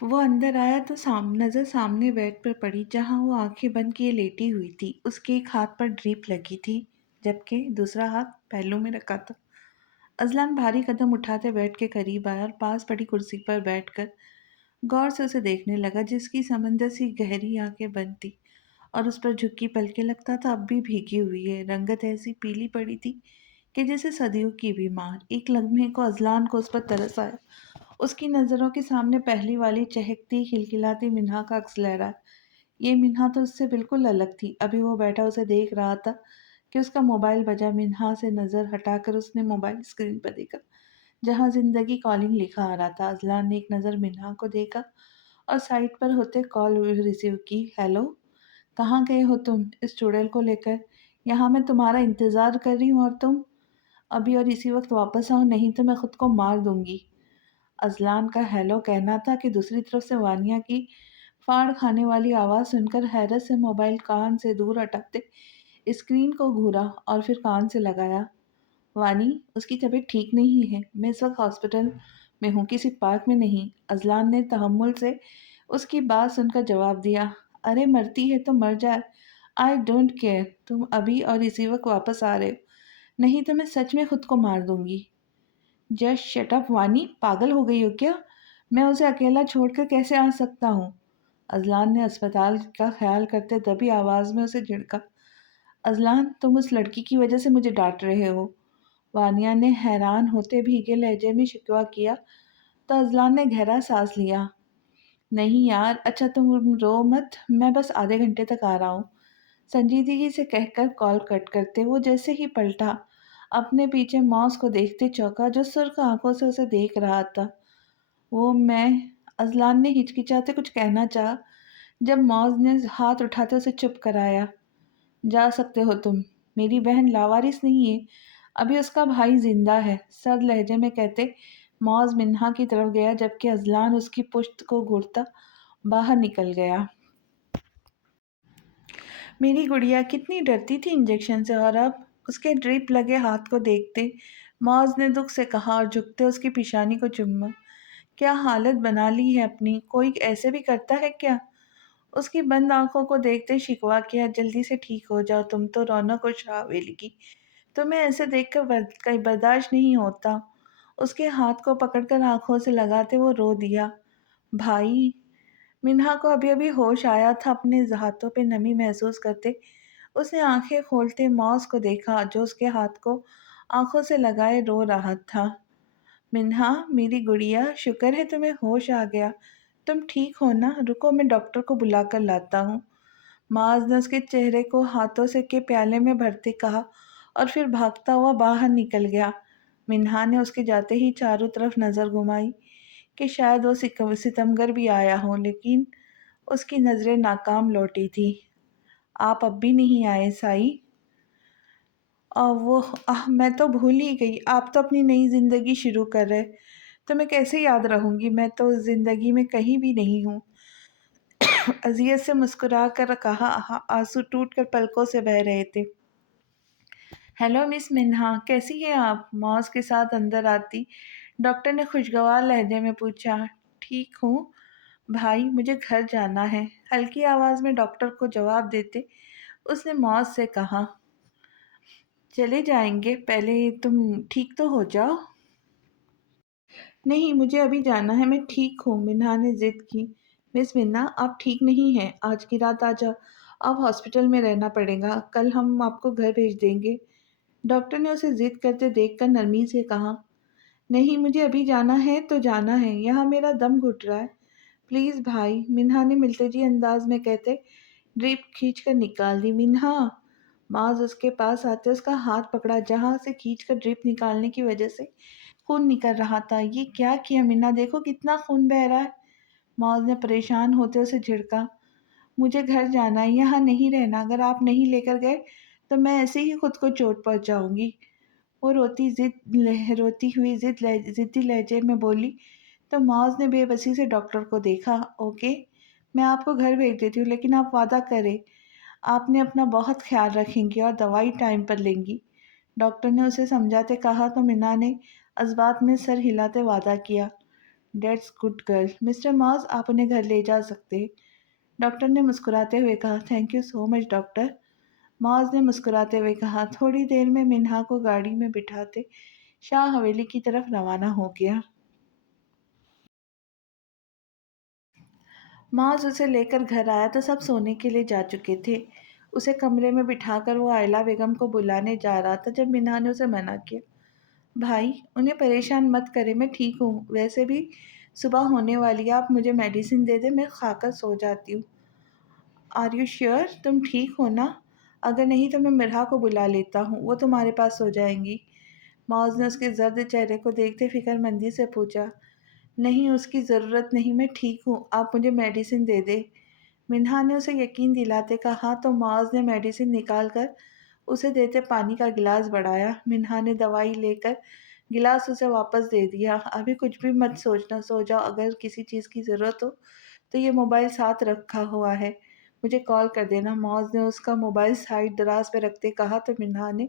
वो अंदर आया तो नज़र सामने बेड पर पड़ी जहाँ वो आंखें बंद किए लेटी हुई थी। उसके एक हाथ पर ड्रिप लगी थी जबकि दूसरा हाथ पहलू में रखा था। अजलान भारी कदम उठाते बेड के करीब आया और पास पड़ी कुर्सी पर बैठकर गौर से उसे देखने लगा, जिसकी समंदर सी गहरी आंखें बंद थी और उस पर झुकी पलकें लगता था अब भी भीगी हुई है। रंगत ऐसी पीली पड़ी थी कि जैसे सदियों की बीमार। एक लम्हे को अजलान को उस पर तरस आया। उसकी नज़रों के सामने पहली वाली चहकती खिलखिलाती मिन्हा का अक्स लहरा। ये मिन्हा तो उससे बिल्कुल अलग थी। अभी वो बैठा उसे देख रहा था कि उसका मोबाइल बजा। मिन्हा से नज़र हटाकर उसने मोबाइल स्क्रीन पर देखा जहाँ जिंदगी कॉलिंग लिखा आ रहा था। अजलान ने एक नज़र मिन्हा को देखा और साइड पर होते कॉल रिसीव की। हेलो, कहाँ गए हो तुम इस चुड़ैल को लेकर? यहाँ मैं तुम्हारा इंतज़ार कर रही हूँ और तुम अभी और इसी वक्त वापस आओ, नहीं तो मैं खुद को मार दूंगी। अजलान का हेलो कहना था कि दूसरी तरफ से वानिया की फाड़ खाने वाली आवाज़ सुनकर हैरत से मोबाइल कान से दूर हटाते स्क्रीन को घूरा और फिर कान से लगाया। वानी, उसकी तबीयत ठीक नहीं है, मैं इस वक्त हॉस्पिटल में हूँ, किसी पार्क में नहीं। अजलान ने तहम्मुल से उसकी बात सुनकर जवाब दिया। अरे मरती है तो मर जाए, आई डोंट केयर। तुम अभी और इसी वक्त वापस आ रहे हो, नहीं तो मैं सच में खुद को मार दूंगी। जस्ट शट अप वानी, पागल हो गई हो क्या? मैं उसे अकेला छोड़कर कैसे आ सकता हूँ? अजलान ने अस्पताल का ख्याल करते दबी आवाज में उसे झिड़का। अजलान, तुम उस लड़की की वजह से मुझे डांट रहे हो। वानिया ने हैरान होते भीगे लहजे में शिकवा किया तो अजलान ने गहरा सांस लिया। नहीं यार, अच्छा तुम रो मत, मैं बस आधे घंटे तक आ रहा हूँ। संजीदगी से कहकर कॉल कट करते वो जैसे ही पलटा, अपने पीछे मॉस को देखते चौंका जो सुर्ख आंखों से उसे देख रहा था। वो मैं अजलान ने हिचकिचाते कुछ कहना चाहा जब मॉज ने हाथ उठाते उसे चुप कराया। जा सकते हो तुम, मेरी बहन लावारिस नहीं है, अभी उसका भाई जिंदा है, सर्द लहजे में कहते मॉज मिन्हा की तरफ गया जबकि अजलान उसकी पुश्त को घूरता बाहर निकल गया। मेरी गुड़िया कितनी डरती थी इंजेक्शन से, और अब उसके ड्रिप लगे हाथ को देखते मौज ने दुख से कहा और झुकते उसकी पेशानी को चुम्मा। क्या हालत बना ली है अपनी, कोई ऐसे भी करता है क्या? उसकी बंद आंखों को देखते शिकवा किया। जल्दी से ठीक हो जाओ, तुम तो रौनक और शाहवेली की, तुम्हें ऐसे देखकर कहीं बर्दाश्त नहीं होता। उसके हाथ को पकड़कर आंखों से लगाते वो रो दिया। भाई, मिन्हा को अभी अभी होश आया था। अपने हाथों पे नमी महसूस करते उसने आंखें खोलते मॉस को देखा जो उसके हाथ को आंखों से लगाए रो रहा था। मिन्हा, मेरी गुड़िया, शुक्र है तुम्हें होश आ गया। तुम ठीक हो ना? रुको, मैं डॉक्टर को बुला कर लाता हूँ। माज ने उसके चेहरे को हाथों से के प्याले में भरते कहा और फिर भागता हुआ बाहर निकल गया। मिन्हा ने उसके जाते ही चारों तरफ नज़र घुमाई कि शायद वो सितमगर भी आया हो, लेकिन उसकी नज़रें नाकाम लौटी थी। आप अब भी नहीं आए साई? वो मैं तो भूल ही गई, आप तो अपनी नई ज़िंदगी शुरू कर रहे। तो मैं कैसे याद रहूँगी, मैं तो ज़िंदगी में कहीं भी नहीं हूँ। अजियत से मुस्कुरा कर कहा, आंसू टूट कर पलकों से बह रहे थे। हेलो मिस मिन्हा, कैसी हैं आप? मॉस के साथ अंदर आती डॉक्टर ने खुशगवार लहजे में पूछा। ठीक हूँ भाई, मुझे घर जाना है, हल्की आवाज़ में डॉक्टर को जवाब देते उसने मौज से कहा। चले जाएंगे, पहले तुम ठीक तो हो जाओ। नहीं, मुझे अभी जाना है, मैं ठीक हूँ, मिन्हा ने जिद की। मिस मिन्ना, आप ठीक नहीं हैं, आज की रात आ जाओ, अब हॉस्पिटल में रहना पड़ेगा, कल हम आपको घर भेज देंगे। डॉक्टर ने उसे जिद करते देखकर नरमी से कहा। नहीं, मुझे अभी जाना है तो जाना है, यहाँ मेरा दम घुट रहा है। प्लीज़ भाई, मिन्हा ने मिलते जी अंदाज में कहते ड्रिप खींच कर निकाल दी। मिन्हा, माज उसके पास आते उसका हाथ पकड़ा जहाँ से खींच कर ड्रिप निकालने की वजह से खून निकल रहा था। ये क्या किया मिन्ना, देखो कितना खून बह रहा है। माज ने परेशान होते उसे झिड़का। मुझे घर जाना है, यहाँ नहीं रहना, अगर आप नहीं लेकर गए तो मैं ऐसे ही खुद को चोट पहुँचाऊँगी। वो रोती हुई ज़िद्दी लहजे में बोली तो मौज ने बेबसी से डॉक्टर को देखा। ओके, मैं आपको घर भेज देती हूँ, लेकिन आप वादा करें आपने अपना बहुत ख्याल रखेंगी और दवाई टाइम पर लेंगी। डॉक्टर ने उसे समझाते कहा तो मिना ने इस बात में सर हिलाते वादा किया। That's good girl. Mister Moss, आप उन्हें घर ले जा सकते। डॉक्टर ने मुस्कुराते हुए कहा। Thank you so much doctor. Moj ने मुस्कुराते हुए कहा। थोड़ी देर में मिन्हा को गाड़ी में बिठाते शाह हवेली की तरफ रवाना हो गया। मॉज उसे लेकर घर आया तो सब सोने के लिए जा चुके थे। उसे कमरे में बिठाकर वो आयला बेगम को बुलाने जा रहा था जब मिन्हा ने उसे मना किया। भाई, उन्हें परेशान मत करें, मैं ठीक हूँ। वैसे भी सुबह होने वाली है, आप मुझे मेडिसिन दे दे, मैं खाकर सो जाती हूँ। आर यू श्योर तुम ठीक हो ना? अगर नहीं तो मैं मिरहा को बुला लेता हूँ, वो तुम्हारे पास सो जाएंगी। मौज ने उसके जर्द चेहरे को देखते फिक्रमंदी से पूछा। नहीं, उसकी ज़रूरत नहीं, मैं ठीक हूँ, आप मुझे मेडिसिन दे दे। मिन्हा ने उसे यकीन दिलाते कहा तो मौज ने मेडिसिन निकाल कर उसे देते पानी का गिलास बढ़ाया। मिन्हा ने दवाई लेकर गिलास उसे वापस दे दिया। अभी कुछ भी मत सोचना, सो जाओ। अगर किसी चीज़ की ज़रूरत हो तो ये मोबाइल साथ रखा हुआ है, मुझे कॉल कर देना। मौज ने उसका मोबाइल साइड दराज पे रखते कहा तो मिन्हा ने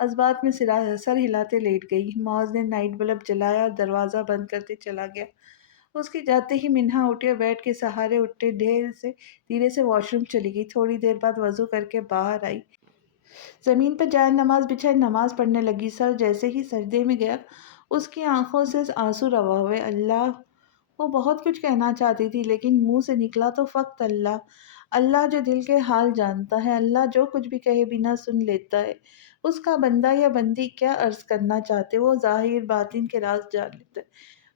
अस्बात में सर हिलाते लेट गई। मौज ने नाइट बल्ब जलाया और दरवाज़ा बंद करते चला गया। उसके जाते ही मिन्हा उठे और बेड के सहारे उठे धीरे से वॉशरूम चली गई। थोड़ी देर बाद वजू करके बाहर आई। ज़मीन पर जाए नमाज बिछाई नमाज पढ़ने लगी। सर जैसे ही सजदे में गया उसकी आंखों से आंसू रवा हुए। अल्लाह, वो बहुत कुछ कहना चाहती थी लेकिन मुंह से निकला तो फक्त अल्लाह। अल्लाह जो दिल के हाल जानता है, अल्लाह जो कुछ भी कहे बिना सुन लेता है। उसका बंदा या बंदी क्या अर्ज करना चाहते, वो जाहिर बातिन के राज जान लेता है।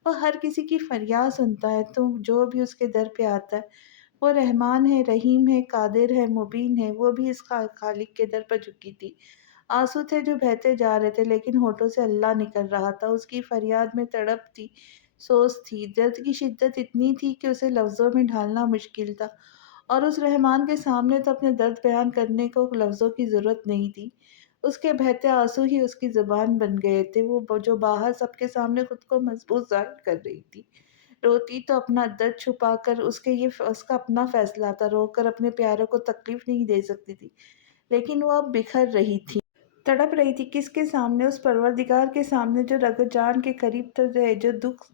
वो हर किसी की फरियाद सुनता है, तो जो भी उसके दर पे आता है, वो रहमान है, रहीम है, कादिर है, मुबीन है। वो भी इस खालिक के दर पर झुकी थी। आंसू थे जो बहते जा रहे थे लेकिन होठों से अल्लाह निकल रहा था। उसकी फरियाद में तड़प थी, सोच थी, दर्द की शिद्दत इतनी थी कि उसे लफ्ज़ों में ढालना मुश्किल था। और उस रहमान के सामने तो अपने दर्द बयान करने को लफ्ज़ों की ज़रूरत नहीं थी। उसके बहते आंसू ही उसकी ज़ुबान बन गए थे। वो जो बाहर सबके सामने खुद को मजबूत ज़ाहिर कर रही थी। रोती तो अपना दर्द छुपा कर, उसका अपना फैसला था। रोकर अपने प्यारों को तकलीफ नहीं दे सकती थी, लेकिन वो अब बिखर रही थी, तड़प रही थी। किसके सामने? उस परवरदिगार के सामने जो रग जान के करीब तर रहे, जो दुख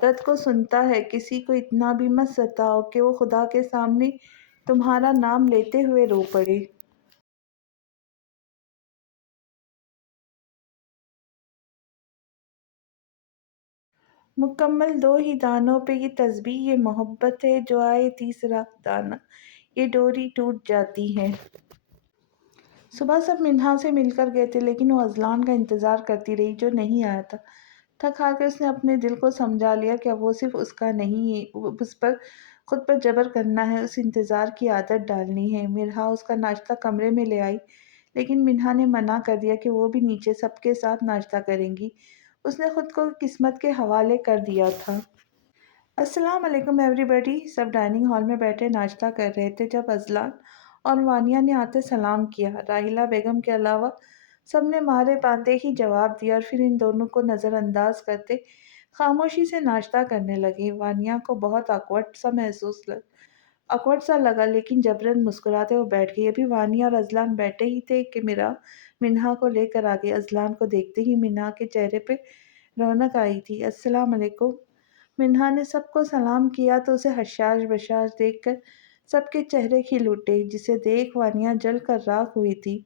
दर्द को सुनता है। किसी को इतना भी मत सताओ कि वो खुदा के सामने तुम्हारा नाम लेते हुए रो पड़े। मुकम्मल दो ही दानों पे ये तस्बीह, ये मोहब्बत है। जो आए तीसरा दाना, ये डोरी टूट जाती है। सुबह सब मिन्हा से मिलकर गए थे लेकिन वो अजलान का इंतज़ार करती रही जो नहीं आया था। थक हार के उसने अपने दिल को समझा लिया कि अब वो सिर्फ उसका नहीं है, वो उस पर खुद पर जबर करना है, उस इंतज़ार की आदत डालनी है। मिन्हा उसका नाश्ता कमरे में ले आई लेकिन मिन्हा ने मना कर दिया कि वो भी नीचे सबके साथ नाश्ता करेंगी। उसने खुद को किस्मत के हवाले कर दिया था। अस्सलाम वालेकुम एवरीबॉडी। सब डाइनिंग हॉल में बैठे नाश्ता कर रहे थे जब अजलान और वानिया ने आते सलाम किया। राहिला बेगम के अलावा सब ने मारे बांधे ही जवाब दिया और फिर इन दोनों को नज़रअंदाज करते खामोशी से नाश्ता करने लगे। वानिया को बहुत awkward सा लगा लेकिन जबरन मुस्कुराते वो बैठ गई। अभी वानिया और अजलान बैठे ही थे कि मेरा मिन्हा को लेकर आ गई। अजलान को देखते ही मिन्हा के चेहरे पे रौनक आई थी। अस्सलाम वालेकुम। मिन्हा ने सबको सलाम किया तो उसे हशाश बशाश देखकर सबके चेहरे खिल उठे, जिसे देख वानिया जल कर राख हुई थी।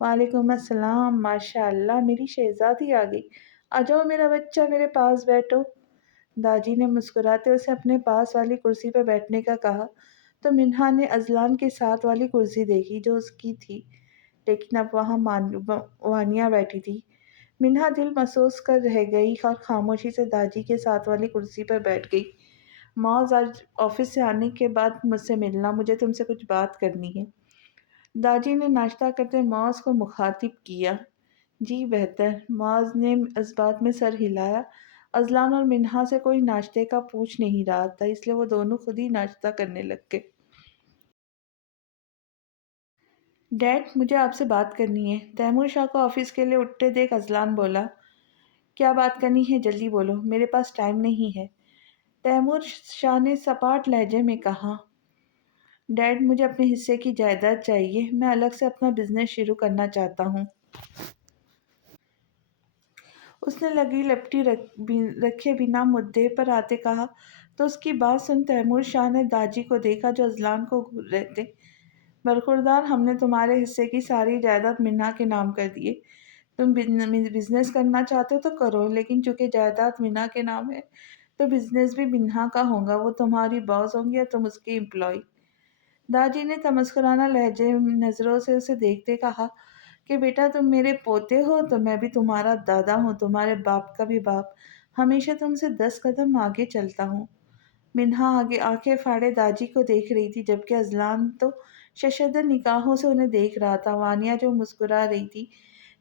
वालेकुम अस्सलाम, माशाअल्लाह मेरी शहजादी आ गई। आ जाओ मेरा बच्चा, मेरे पास बैठो। दादी ने मुस्कुराते उसे अपने पास वाली कुर्सी पर बैठने का कहा तो मिन्हा ने अजलान के साथ वाली कुर्सी देखी जो उसकी थी, लेकिन अब वहाँ वानिया बैठी थी। मिन्हा दिल महसूस कर रह गई और खामोशी से दादी के साथ वाली कुर्सी पर बैठ गई। मौज, आज ऑफिस से आने के बाद मुझसे मिलना, मुझे तुमसे कुछ बात करनी है। दादी ने नाश्ता करते मौज को मुखातिब किया। जी बेहतर। मौज ने इस बात में सर हिलाया। अजलान और मिन्हा से कोई नाश्ते का पूछ नहीं रहा था, इसलिए वो दोनों खुद ही नाश्ता करने लग गए। डैड, मुझे आपसे बात करनी है। तैमूर शाह को ऑफिस के लिए उठते देख अजलान बोला। क्या बात करनी है, जल्दी बोलो, मेरे पास टाइम नहीं है। तैमूर शाह ने सपाट लहजे में कहा। डैड, मुझे अपने हिस्से की जायदाद चाहिए, मैं अलग से अपना बिजनेस शुरू करना चाहता हूँ। उसने लगी लपटी रखे बिना मुद्दे पर आते कहा तो उसकी बात सुन तैमूर शाह ने दाजी को देखा जो अजलान को घूर रहे थे। बरखुरदार, हमने तुम्हारे हिस्से की सारी जायदाद मिन्ना के नाम कर दिए। तुम बिजनेस करना चाहते हो तो करो, लेकिन चूंकि जायदाद मिन्ना के नाम है तो बिजनेस भी मिन्ना का होगा। वो तुम्हारी बॉस होंगी और तुम उसकी एम्प्लॉय। दादी ने तमस्कुराना लहजे नजरों से उसे देखते कहा कि बेटा, तुम मेरे पोते हो तो मैं भी तुम्हारा दादा हूँ, तुम्हारे बाप का भी बाप। हमेशा तुमसे 10 कदम आगे चलता हूँ। मिन्हा आगे आंखें फाड़े दादी को देख रही थी, जबकि अजलान तो सशद्र निगाहों से उन्हें देख रहा था। वानिया जो मुस्कुरा रही थी,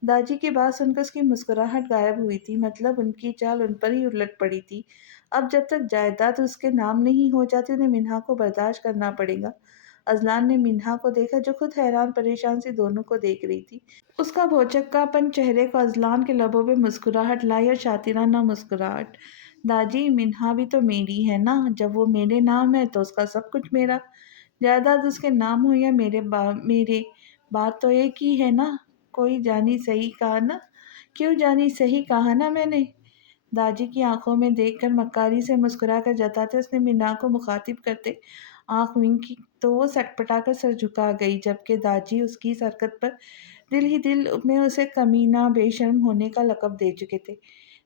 दादी की बात सुनकर उसकी मुस्कुराहट गायब हुई थी। मतलब उनकी चाल उन पर ही उलट पड़ी थी। अब जब तक जायदाद उसके नाम नहीं हो जाती, उन्हें मिन्हा को बर्दाश्त करना पड़ेगा। अजलान ने मिन्हा को देखा जो खुद हैरान परेशान सी दोनों को देख रही थी। उसका भौचक्कापन चेहरे को अजलान के लबों पे मुस्कुराहट लाई और शातिराना मुस्कुराहट। दादी, मिन्हा भी तो मेरी है ना। जब वो मेरे नाम है तो उसका सब कुछ मेरा। जायदाद उसके नाम हो या मेरे, बात तो एक ही है ना। कोई जानी सही कहा ना। क्यों जानी सही कहा ना मैंने। दादी की आंखों में देखकर मक्कारी से मुस्कुरा कर जताते उसने मीना को मुखातिब करते आंख विंक की तो वो सटपटा कर सर झुका गई, जबकि दादी उसकी इस हरकत पर दिल ही दिल में उसे कमीना बेशर्म होने का लक़ब दे चुके थे।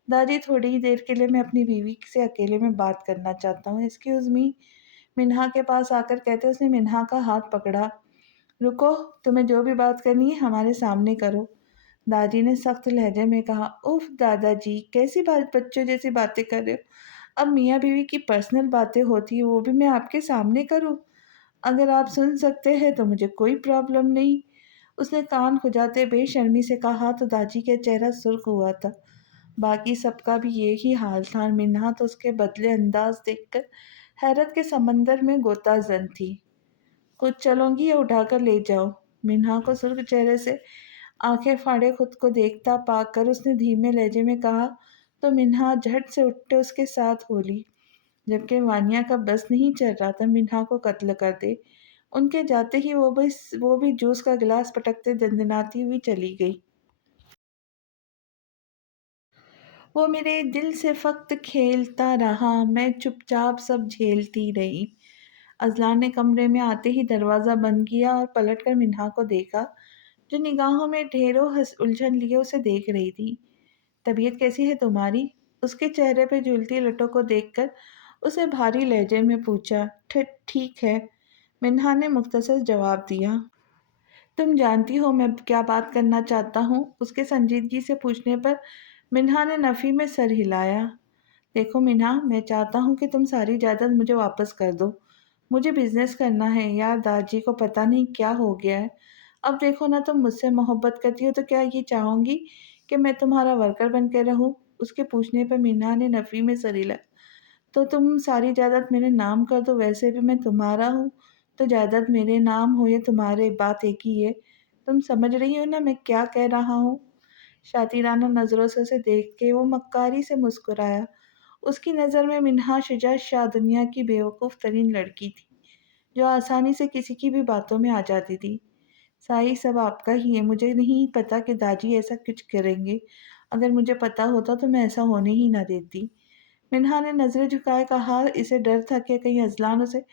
दादी, थोड़ी ही देर के लिए मैं अपनी बीवी से अकेले में बात करना चाहता हूँ। Excuse me. मिन्हा के पास आकर कहते उसने मिन्हा का हाथ पकड़ा। रुको, तुम्हें जो भी बात करनी है हमारे सामने करो। दादी ने सख्त लहजे में कहा। उफ दादाजी, कैसी बात बच्चों जैसी बातें कर रहे हो। अब मियाँ बीवी की पर्सनल बातें होती है, वो भी मैं आपके सामने करूं। अगर आप सुन सकते हैं तो मुझे कोई प्रॉब्लम नहीं। उसने कान खुजाते बेशर्मी से कहा तो दादी का चेहरा सुर्ख हुआ था। बाकी सबका भी यही हाल था। मिन्हा तो उसके बदले अंदाज देखकर हैरत के समंदर में गोताजन थी। कुछ चलोगी या उठाकर ले जाओ। मिन्हा को सुर्ख चेहरे से आंखें फाड़े खुद को देखता पाकर उसने धीमे लहजे में कहा तो मिन्हा झट से उठते उसके साथ बोली, जबकि वानिया का बस नहीं चल रहा था मिन्हा को कत्ल कर दे। उनके जाते ही वो भी जूस का गिलास पटकते दंदनाती हुई चली गई। वो मेरे दिल से फक्त खेलता रहा, मैं चुपचाप सब झेलती रही। अजलान ने कमरे में आते ही दरवाज़ा बंद किया और पलटकर मिन्हा को देखा, जो निगाहों में ढेरों उलझन लिए उसे देख रही थी। तबीयत कैसी है तुम्हारी? उसके चेहरे पे झूलती लटों को देखकर उसे भारी लहजे में पूछा। ठीक है, मिन्हा ने मुख्तसर जवाब दिया। तुम जानती हो मैं क्या बात करना चाहता हूँ? उसके संजीदगी से पूछने पर मिन्हा ने नफ़ी में सर हिलाया। देखो मिन्हा, मैं चाहता हूँ कि तुम सारी जायदाद मुझे वापस कर दो। मुझे बिजनेस करना है यार, दादी को पता नहीं क्या हो गया है। अब देखो ना, तुम मुझसे मोहब्बत करती हो तो क्या ये चाहोगी कि मैं तुम्हारा वर्कर बन के रहूं? उसके पूछने पर मीना ने नफ़ी में सर हिलाया। तो तुम सारी जायदाद मेरे नाम कर दो, वैसे भी मैं तुम्हारा हूँ। तो जायदाद मेरे नाम हो या तुम्हारे, बात एक ही है। तुम समझ रही हो ना मैं क्या कह रहा हूँ? शातिराना नज़रों से उसे देख के वो मक्कारी से मुस्कुराया। उसकी नज़र में मिन्हा शुजा शाह दुनिया की बेवकूफ़ तरीन लड़की थी, जो आसानी से किसी की भी बातों में आ जाती थी। साई सब आपका ही है। मुझे नहीं पता कि दादी ऐसा कुछ करेंगे। अगर मुझे पता होता तो मैं ऐसा होने ही ना देती। मिन्हा ने नज़रें झुकाए कहा, इसे डर था कि कहीं अजलान उसे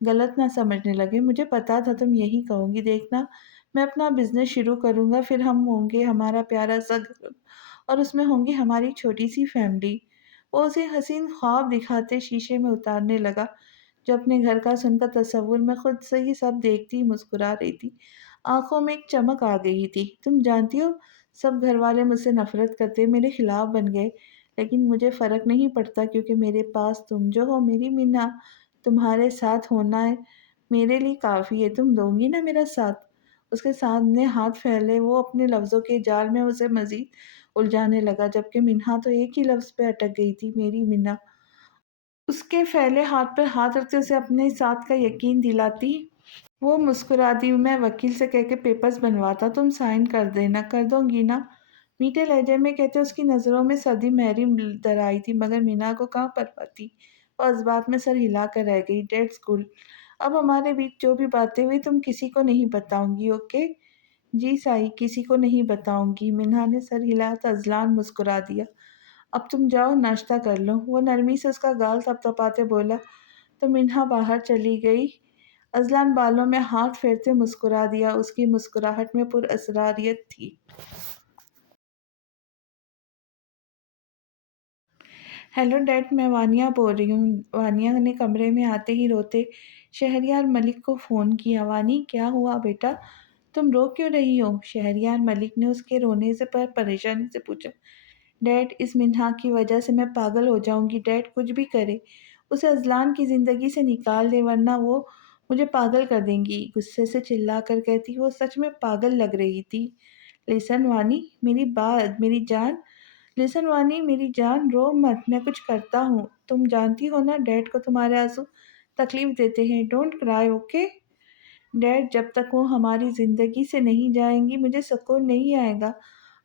गलत ना समझने लगे। मुझे पता था तुम यही कहोगी। देखना, मैं अपना बिजनेस शुरू करूंगा, फिर हम होंगे हमारा प्यारा सा घर और उसमें होंगी हमारी छोटी सी फैमिली। वो उसे हसीन ख्वाब दिखाते शीशे में उतारने लगा, जो अपने घर का सुनकर तसव्वुर में खुद से ही सब देखती मुस्कुरा रही थी। आंखों में एक चमक आ गई थी। तुम जानती हो, सब घर वाले मुझसे नफरत करते मेरे खिलाफ बन गए, लेकिन मुझे फ़र्क नहीं पड़ता क्योंकि मेरे पास तुम जो हो मेरी मीना। तुम्हारे साथ होना है मेरे लिए काफ़ी है। तुम दोगी ना मेरा साथ? उसके सामने हाथ फैले वो अपने लफ्ज़ों के जाल में उसे मज़ीद उलझाने लगा, जबकि मिन्हा तो एक ही लफ्ज़ पे अटक गई थी, मेरी मीना। उसके फैले हाथ पर हाथ रखते उसे अपने साथ का यकीन दिलाती वो मुस्कुराती। मैं वकील से कह के पेपर्स बनवाता, तुम साइन कर देना, कर दोगी ना? मीठे लहजे में कहते उसकी नज़रों में सदी महरी दर आई थी, मगर मीना को कहाँ परवाह थी। वो इस बात में सर हिला कर रह गई। That's good. अब हमारे बीच जो भी बातें हुई तुम किसी को नहीं बताऊंगी, ओके? जी साई, किसी को नहीं बताऊंगी। मिन्हा ने सर हिलाया तो अजलान मुस्कुरा दिया। اب تم جاؤ ناشتہ کر لو۔ وہ نرمی سے اس کا گال تھپتھپاتے بولا تو منہا باہر چلی گئی۔ ازلان بالوں میں ہاتھ پھیرتے مسکرا دیا، اس کی مسکراہٹ میں پر اسراریت تھی۔ ہیلو ڈیڈ، میں وانیا بول رہی ہوں۔ وانیا نے کمرے میں آتے ہی روتے شہریار ملک کو فون کیا۔ وانی، کیا ہوا بیٹا؟ تم رو کیوں رہی ہو؟ شہریار ملک نے اس کے رونے سے پر پریشانی سے پوچھا۔ ڈیڈ، اس منہا کی وجہ سے میں پاگل ہو جاؤں گی۔ ڈیڈ کچھ بھی کرے اسے ازلان کی زندگی سے نکال دے ورنہ وہ مجھے پاگل کر دیں گی، غصے سے چلا کر کہتی۔ وہ سچ میں پاگل لگ رہی تھی۔ لسن وانی میری بات، میری جان، لسن وانی میری جان، رو مت، میں کچھ کرتا ہوں۔ تم جانتی ہو نا ڈیڈ کو تمہارے آنسو تکلیف دیتے ہیں۔ ڈونٹ کرائی، اوکے؟ ڈیڈ، جب تک وہ ہماری زندگی سے نہیں جائیں گی مجھے سکون نہیں آئے گا۔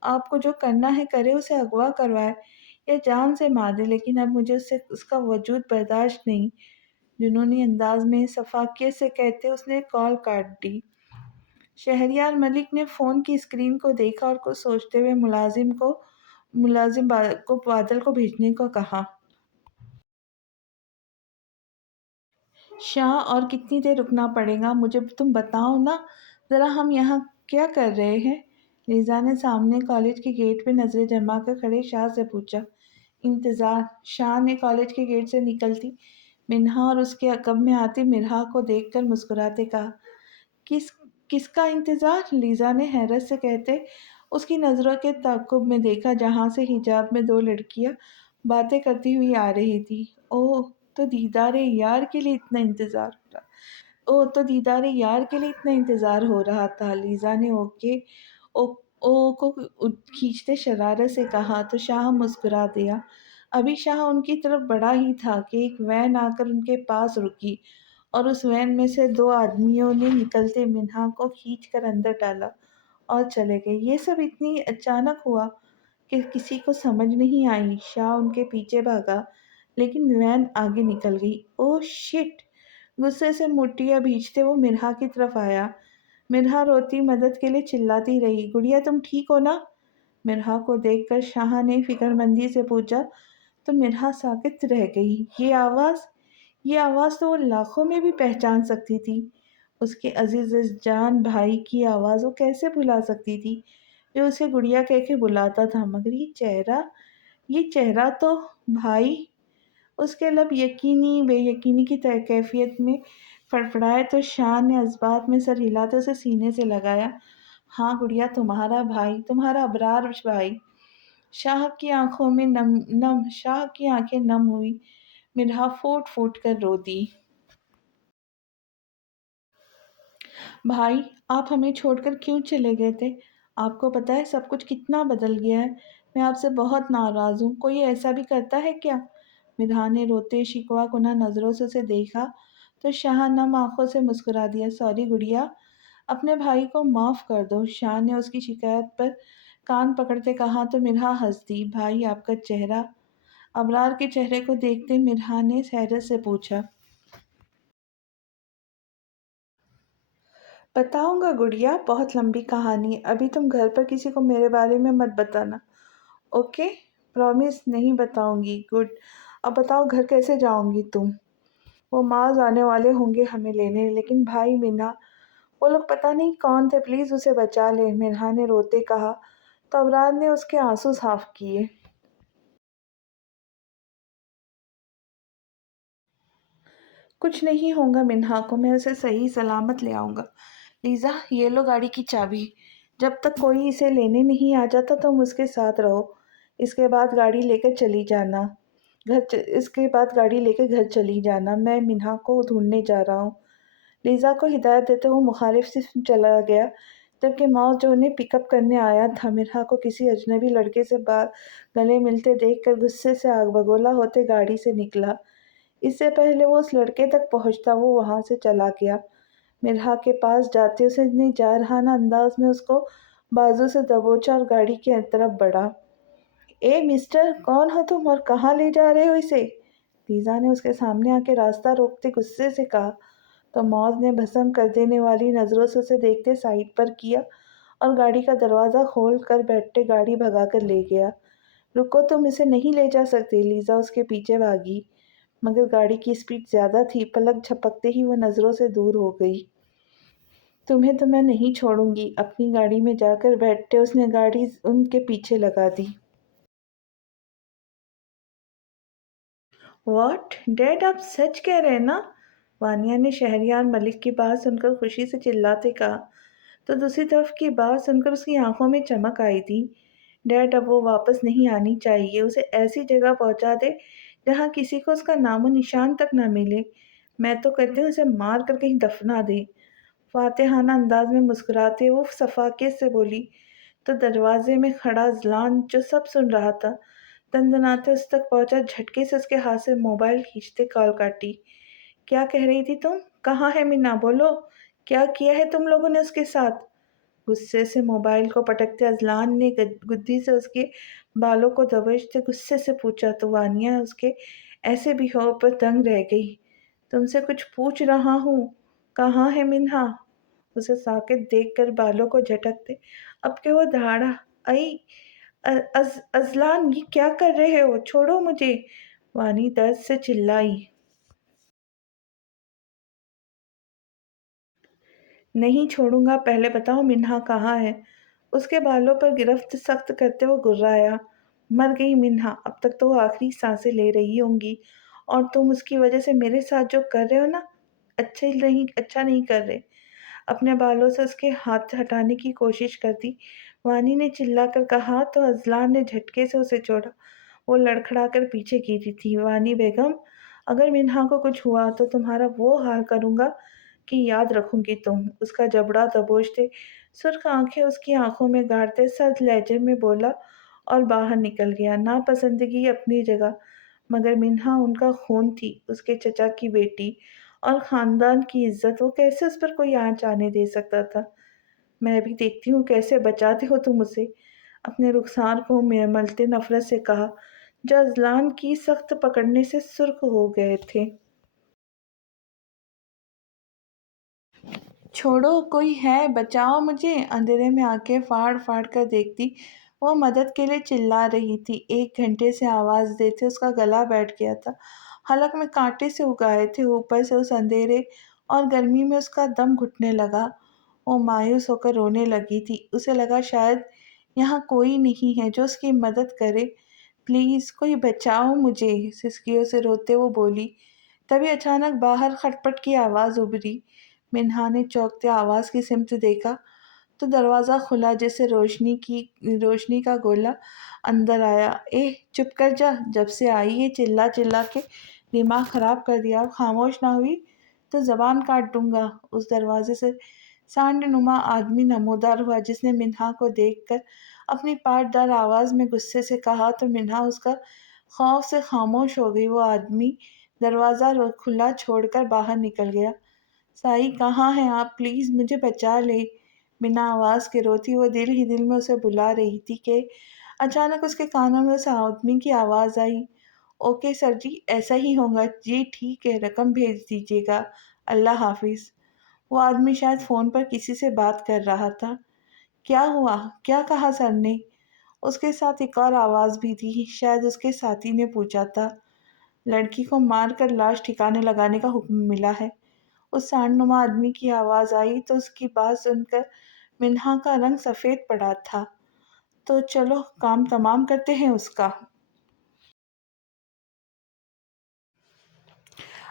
آپ کو جو کرنا ہے کرے، اسے اغوا کروائے یا جان سے مار دے، لیکن اب مجھے اس کا وجود برداشت نہیں۔ جنونی انداز میں شفافیت سے کہتے اس نے کال کاٹ دی۔ شہریار ملک نے فون کی اسکرین کو دیکھا اور کچھ سوچتے ہوئے ملازم کو بادل کو بھیجنے کو کہا۔ شاہ، اور کتنی دیر رکنا پڑے گا؟ مجھے تم بتاؤ نا ذرا، ہم یہاں کیا کر رہے ہیں؟ لیزا نے سامنے کالج کے گیٹ پہ نظریں جما کر کھڑے شاہ سے پوچھا۔ انتظار، شاہ نے کالج کے گیٹ سے نکلتی منہا اور اس کے عقب میں آتی مرہا کو دیکھ کر مسکراتے کہا۔ کس کس کا انتظار؟ لیزا نے حیرت سے کہتے اس کی نظروں کے تعاقب میں دیکھا جہاں سے حجاب میں دو لڑکیاں باتیں کرتی ہوئی آ رہی تھی۔ اوہ، تو دیدار یار کے لیے اتنا انتظار ہو رہا اوہ تو دیدار یار کے لیے اتنا انتظار ہو رہا تھا۔ لیزا نے او کو کھینچتے شرارت سے کہا تو شاہ مسکرا دیا۔ ابھی شاہ ان کی طرف بڑھا ہی تھا کہ ایک وین آ کر ان کے پاس رکی اور اس وین میں سے دو آدمیوں نے نکلتے منہا کو کھینچ کر اندر ڈالا اور چلے گئے۔ یہ سب اتنی اچانک ہوا کہ کسی کو سمجھ نہیں آئی۔ شاہ ان کے پیچھے بھاگا لیکن وین آگے نکل گئی۔ اوہ شٹ! غصے سے مٹیاں بھیجتے وہ مرہا کی طرف آیا۔ مرہا روتی مدد کے لیے چلاتی رہی۔ گڑیا تم ٹھیک ہو نا؟ مرہا کو دیکھ کر شاہ نے فکر مندی سے پوچھا تو مرہا ساکت رہ گئی۔ یہ آواز تو وہ لاکھوں میں بھی پہچان سکتی تھی۔ اس کے عزیز جان بھائی کی آواز وہ کیسے بھلا سکتی تھی جو اسے گڑیا کہہ کے بلاتا تھا، مگر یہ چہرہ تو بھائی! اس کے لب یقینی بے یقینی کی کیفیت میں فڑفڑائے تو شاہ نے اثبات میں سر ہلاتے اسے سینے سے لگایا۔ ہاں گڑیا، تمہارا بھائی، تمہارا ابرار بھائی۔ شاہ کی آنکھیں نم ہوئی۔ مرہا پھوٹ پھوٹ کر رو دی۔ بھائی، آپ ہمیں چھوڑ کر کیوں چلے گئے تھے؟ آپ کو پتہ ہے سب کچھ کتنا بدل گیا ہے۔ میں آپ سے بہت ناراض ہوں۔ کوئی ایسا بھی کرتا ہے کیا؟ مرہا نے روتے شکوہ کناں نظروں سے اسے دیکھا تو شاہ نم آنکھوں سے مسکرا دیا۔ سوری گڑیا، اپنے بھائی کو معاف کر دو، شاہ نے اس کی شکایت پر کان پکڑتے کہا تو مرہا ہنس دی۔ بھائی، آپ کا چہرہ؟ ابرار کے چہرے کو دیکھتے مرہا نے حیرت سے پوچھا۔ بتاؤں گا گڑیا، بہت لمبی کہانی ہے۔ ابھی تم گھر پر کسی کو میرے بارے میں مت بتانا، اوکے؟ پرامس، نہیں بتاؤں گی۔ گڈ۔ اب بتاؤ گھر کیسے جاؤں گی تم؟ وہ معاذ آنے والے ہوں گے ہمیں لینے، لیکن بھائی منہا، وہ لوگ پتہ نہیں کون تھے، پلیز اسے بچا لے، مرہا نے روتے کہا تو ابرار نے اس کے آنسو صاف کیے۔ کچھ نہیں ہوگا منہا کو، میں اسے صحیح سلامت لے آؤں گا۔ لیزا، یہ لو گاڑی کی چابی۔ جب تک کوئی اسے لینے نہیں آ جاتا تم اس کے ساتھ رہو، اس کے بعد گاڑی لے کر چلی جانا گھر چلی جانا۔ میں منہا کو ڈھونڈنے جا رہا ہوں۔ لیزا کو ہدایت دیتے وہ مخالف سے چلا گیا جبکہ معاذ جو انہیں پک اپ کرنے آیا تھا مرہا کو کسی اجنبی لڑکے سے گلے ملتے دیکھ کر غصے سے آگ بگولا ہوتے گاڑی سے نکلا۔ اس سے پہلے وہ اس لڑکے تک پہنچتا وہ وہاں سے چلا گیا۔ مرہا کے پاس جاتے اس نے جارحانہ انداز میں اس کو بازو سے دبوچا اور گاڑی کی طرف بڑھا۔ اے مسٹر، کون ہو تم اور کہاں لے جا رہے ہو اسے؟ لیزا نے اس کے سامنے آ کے راستہ روکتے غصے سے کہا تو معاذ نے بھسم کر دینے والی نظروں سے اسے دیکھتے سائڈ پر کیا اور گاڑی کا دروازہ کھول کر بیٹھے گاڑی بھگا کر لے گیا۔ रुको, तुम इसे नहीं ले जा सकते। लीज़ा उसके पीछे भागी, मगर गाड़ी की स्पीड ज़्यादा थी। पलक झपकते ही वो नज़रों से दूर हो गई। तुम्हें तो मैं नहीं छोड़ूंगी। अपनी गाड़ी में जाकर बैठते उसने गाड़ी उनके पीछे लगा दी। व्हाट डैड, आप सच कह रहे हैं ना? वानिया ने शहरयार मलिक की बात सुनकर खुशी से चिल्लाते कहा। तो दूसरी तरफ की बात सुनकर उसकी आंखों में चमक आई थी। डैड, अब वो वापस नहीं आनी चाहिए। उसे ऐसी जगह पहुंचा दे जहां किसी को उसका नामो निशान तक ना मिले। मैं तो कहती हूँ उसे मार कर कहीं दफना दे। फातिहाना अंदाज में मुस्कुराते वो सफाके से बोली। तो दरवाजे में खड़ा अजलान, जो सब सुन रहा था, दनदनाते उस तक पहुंचा। झटके से उसके हाथ से मोबाइल खींचते कॉल काटी। क्या कह रही थी तुम? कहाँ है मीना? बोलो, क्या किया है तुम लोगों ने उसके साथ? गुस्से से मोबाइल को पटकते अजलान ने गुद्दी से उसके बालों को दबोचते गुस्से से पूछा। तो वानिया उसके ऐसे भी हो पर दंग रह गई। तुमसे कुछ पूछ रहा हूँ, कहाँ है मिन्हा? उसे साकित देखकर बालों को झटकते अब के वो दहाड़ा। आई, अजलान, ये क्या कर रहे हो? छोड़ो मुझे, वानी दर्द से चिल्लाई। नहीं छोड़ूंगा, पहले बताओ मिन्हा कहाँ है? उसके बालों पर गिरफ्त सख्त करते वो गुर्राया। मर गई मिन्हा, अब तक तो वो आखिरी सांसें ले रही होंगी, और तुम उसकी वजह से मेरे साथ जो कर रहे हो ना, अच्छा नहीं कर रहे। अपने बालों से उसके हाथ हटाने की कोशिश करती वानी ने चिल्लाकर कहा। तो अजलान ने झटके से उसे छोड़ा। वो लड़खड़ाकर पीछे गिरी थी। वानी बेगम, अगर मिन्हा को कुछ हुआ तो तुम्हारा वो हाल करूंगा कि याद रखूंगी तुम। उसका जबड़ा दबोचते सुर्ख आंखें उसकी आंखों में गाड़ते सर्द लहजे में बोला और बाहर निकल गया। नापसंदगी अपनी जगह, मगर मिन्हा उनका खून थी, उसके चचा की बेटी, और खानदान की इज्जत। वो कैसे उस पर कोई आंच आने दे सकता था? मैं भी देखती हूँ कैसे बचाते हो तुम उसे, अपने रुखसार को मलते नफरत से कहा, जो अजलान की सख्त पकड़ने से सुर्ख हो गए थे। छोड़ो, कोई है, बचाओ मुझे। अंधेरे में आंखें फाड़ फाड़ कर देखती वो मदद के लिए चिल्ला रही थी। 1 घंटे से आवाज देते उसका गला बैठ गया था। हलक में कांटे से उगाए थे। ऊपर से उस अंधेरे और गर्मी में उसका दम घुटने लगा। वो मायूस होकर रोने लगी थी। उसे लगा शायद यहाँ कोई नहीं है जो उसकी मदद करे। प्लीज कोई बचाओ मुझे, सिसकियों से रोते वो बोली। तभी अचानक बाहर खटपट की आवाज उभरी। मिन्हा ने चौंकते आवाज की सिमत देखा तो दरवाजा खुला, जैसे रोशनी का गोला अंदर आया। ए, चुप कर जा, जब से आई है चिल्ला चिल्ला के दिमाग खराब कर दिया। खामोश ना हुई तो जबान काट दूंगा। उस दरवाजे से सांड नुमा आदमी नमोदार हुआ, जिसने मिन्हा को देखकर अपनी पाटदार आवाज में गुस्से से कहा। तो मिन्हा उसका खौफ से खामोश हो गई। वो आदमी दरवाजा खुला छोड़कर बाहर निकल गया। साई, कहाँ हैं आप? प्लीज मुझे बचा ले। बिना आवाज के रोती वो दिल ही दिल में उसे बुला रही थी कि अचानक उसके कानों में उस आदमी की आवाज आई। ओके सर जी, ऐसा ही होगा जी, ठीक है, रकम भेज दीजिएगा। अल्लाह हाफिज। वो आदमी शायद फोन पर किसी से बात कर रहा था। क्या हुआ? क्या कहा सर ने? उसके साथ एक और आवाज भी थी, शायद उसके साथी ने पूछा था। लड़की को मार कर लाश ठिकाने लगाने का हुक्म मिला है। उस सांडनुमा आदमी की आवाज आई तो उसकी बात सुनकर मिन्हा का रंग सफेद पड़ा था। तो चलो काम तमाम करते हैं उसका।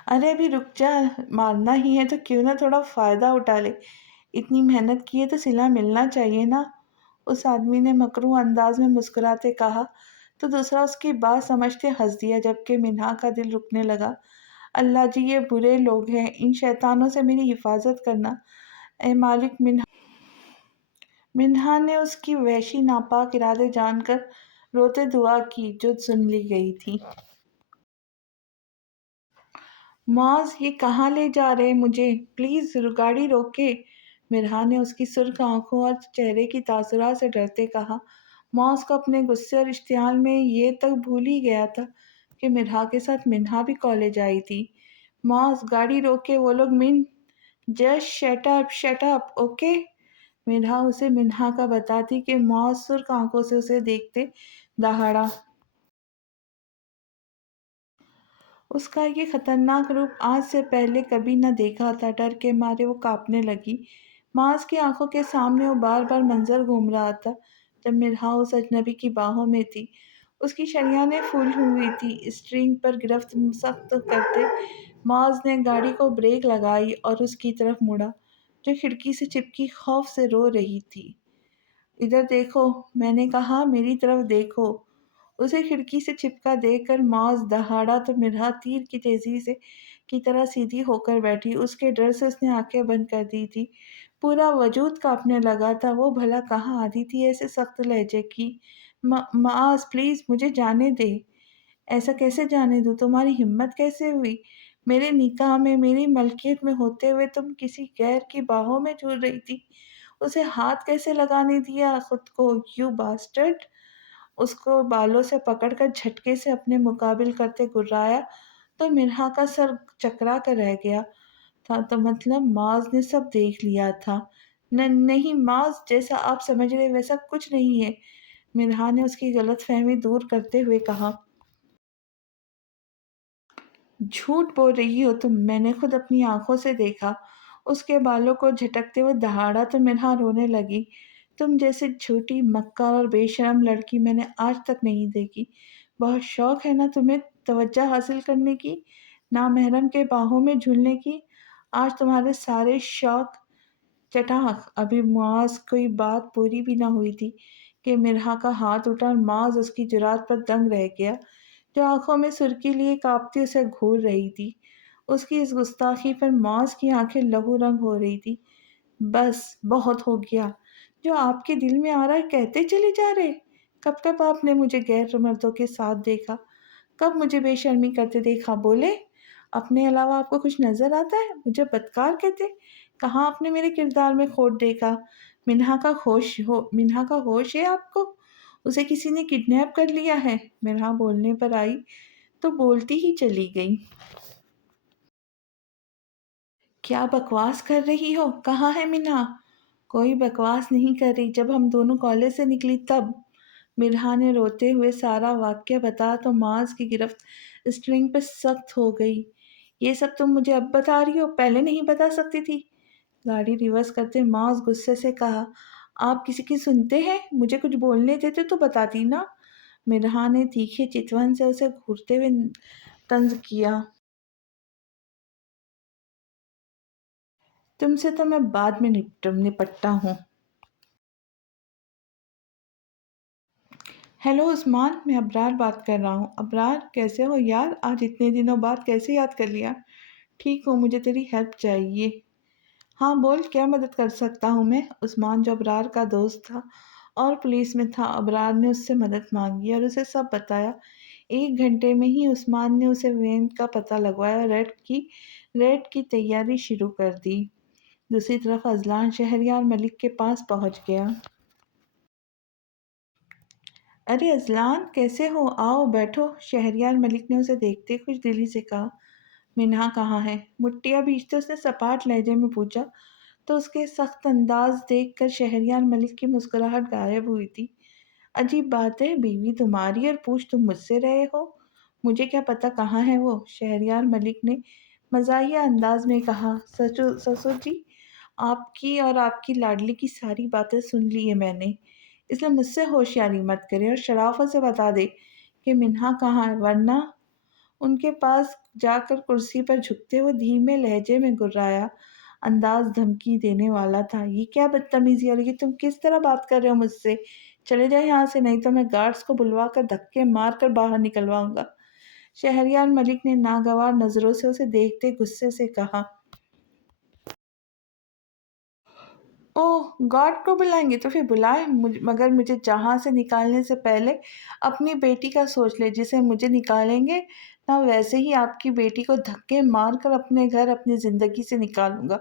अरे अभी रुक जा, मारना ही है तो क्यों ना थोड़ा फायदा उठा ले। इतनी मेहनत की है तो सिला मिलना चाहिए ना। उस आदमी ने मकरू अंदाज में मुस्कुराते कहा। तो दूसरा उसकी बात समझते हंस दिया, जबकि मिन्हा का दिल रुकने लगा। अल्लाह जी, ये बुरे लोग हैं, इन शैतानों से मेरी हिफाजत करना। ए मालिक। मिन्हा ने उसकी वहशी नापाक इरादे जानकर रोते दुआ की, जो सुन ली गई थी। मौज, ये कहाँ ले जा रहे मुझे? प्लीज गाड़ी रोके। मिरहा ने उसकी सुर्ख आंखों और चेहरे की तासुरात से डरते कहा। मौज को अपने गुस्से और इश्तियाल में ये तक भूल ही गया था कि मिरहा के साथ मिन्हा भी कॉलेज आई थी। मौज, गाड़ी रोके, वो लोग जस्ट शट अप, ओके। मिन्हा उसे मिन्हा का बताती कि मौज सुर्ख आंखों से उसे देखते दहाड़ा। उसका ये खतरनाक रूप आज से पहले कभी न देखा था। डर के मारे वो कांपने लगी। माँ की आंखों के सामने वो बार बार मंजर घूम रहा था जब मिरहा उस अजनबी की बाहों में थी। उसकी शरियानें फूली हुई थी। स्ट्रिंग पर गिरफ्त सख्त करते माज ने गाड़ी को ब्रेक लगाई और उसकी तरफ मुड़ा, जो खिड़की से चिपकी खौफ से रो रही थी। इधर देखो, मैंने कहा, मेरी तरफ देखो। उसे खिड़की से चिपका देखकर मौज दहाड़ा तो मिर्हा तीर की तेजी से की तरह सीधी होकर बैठी। उसके डर से उसने आंखें बंद कर दी थी। पूरा वजूद कांपने लगा था। वो भला कहाँ आती थी ऐसे सख्त लहजे की। माज प्लीज मुझे जाने दे। ऐसा कैसे जाने दूँ? तुम्हारी हिम्मत कैसे हुई? मेरे निकाह में, मेरी मलकियत में होते हुए तुम किसी गैर की बाहों में झूल रही थी। उसे हाथ कैसे लगाने दिया खुद को, यू बास्टर्ड! उसको बालों से पकड़कर झटके से अपने मुकाबिल करते गुर्राया तो मिन्हा का सर चकरा कर रह गया था। तो मतलब माज ने सब देख लिया था। नहीं माज, जैसा आप समझ रहे वैसा कुछ नहीं है। मिन्हा ने उसकी गलतफहमी दूर करते हुए कहा। झूठ बोल रही हो तुम, मैंने खुद अपनी आंखों से देखा। उसके बालों को झटकते हुए दहाड़ा तो मिन्हा रोने लगी। तुम जैसे झूठी, मक्कार और बेशरम लड़की मैंने आज तक नहीं देखी। बहुत शौक है ना तुम्हें तवज्जो हासिल करने की, नामहरम के बाहों में झूलने की। आज तुम्हारे सारे शौक चटाक। अभी मुआज कोई बात पूरी भी ना हुई थी कि मिर्हा का हाथ उठा और माज उसकी जुरात पर दंग रह गया, जो आंखों में सुर्खी लिए कांपती उसे घूर रही थी। उसकी इस गुस्ताखी पर मौज की आंखें लहू रंग हो रही थी। बस बहुत हो गया। जो आपके दिल में आ रहा है कहते चले जा रहे। कब कब आपने मुझे गैर मर्दों के साथ देखा? कब मुझे बेशर्मी करते देखा? बोले, अपने अलावा आपको कुछ नजर आता है? मुझे बदकार कहते? कहाँ आपने मेरे किरदार में खोट देखा? मिन्हा का होश है आपको? उसे किसी ने किडनैप कर लिया है। मिन्हा बोलने पर आई तो बोलती ही चली गई। क्या बकवास कर रही हो? कहाँ है मिन्हा? कोई बकवास नहीं कर रही। जब हम दोनों कॉलेज से निकली तब। मिर्हा ने रोते हुए सारा वाक्य बताया तो माज की गिरफ्त स्ट्रिंग पे सख्त हो गई। ये सब तुम मुझे अब बता रही हो, पहले नहीं बता सकती थी? गाड़ी रिवर्स करते माज गुस्से से कहा। आप किसी की सुनते हैं? मुझे कुछ बोलने देते तो बताती ना। मिर्हा ने तीखे चितवन से उसे घूरते हुए तंज किया। तुमसे तो मैं बाद में निपटता हूँ। हेलो उस्मान, मैं अबरार बात कर रहा हूँ। अबरार, कैसे हो यार? आज इतने दिनों बाद कैसे याद कर लिया? ठीक हूँ, मुझे तेरी हेल्प चाहिए। हाँ बोल, क्या मदद कर सकता हूँ मैं? उस्मान, जो अबरार का दोस्त था और पुलिस में था, अबरार ने उससे मदद मांगी और उसे सब बताया। 1 घंटे में ही उस्मान ने उसे वेन का पता लगवाया और रेड की तैयारी शुरू कर दी। दूसरी तरफ अजलान शहरयार मलिक के पास पहुंच गया। अरे अजलान, कैसे हो? आओ बैठो, शहरयार मलिक ने उसे देखते कुछ दिली से कहा। मिन्हा कहाँ है? मुट्ठियाँ भींचते उसने सपाट लहजे में पूछा तो उसके सख्त अंदाज देखकर शहरयार मलिक की मुस्कुराहट गायब हुई थी। अजीब बात है, बीवी तुम्हारी और पूछ तुम मुझसे रहे हो। मुझे क्या पता कहाँ है वो? शहरयार मलिक ने मजाहिया अंदाज में कहा। ससुर ससुर जी, आपकी और आपकी लाडली की सारी बातें सुन ली है मैंने, इसलिए मुझसे होशियारी मत करे और शराफत से बता दे कि मिन्हा कहाँ है, वरना। उनके पास जाकर कुर्सी पर झुकते हुए धीमे लहजे में गुर्राया। अंदाज धमकी देने वाला था। ये क्या बदतमीजी और ये तुम किस तरह बात कर रहे हो मुझसे? चले जाओ यहाँ से, नहीं तो मैं गार्ड्स को बुलवा कर धक्के मार कर बाहर निकलवाऊंगा। शहरयार मलिक ने नागवार नजरों से उसे देखते गुस्से से कहा। ओह, गॉड को बुलाएंगे तो फिर बुलाए, मगर मुझे जहाँ से निकालने से पहले अपनी बेटी का सोच ले। जिसे मुझे निकालेंगे ना, वैसे ही आपकी बेटी को धक्के मार कर अपने घर, अपनी ज़िंदगी से निकालूंगा।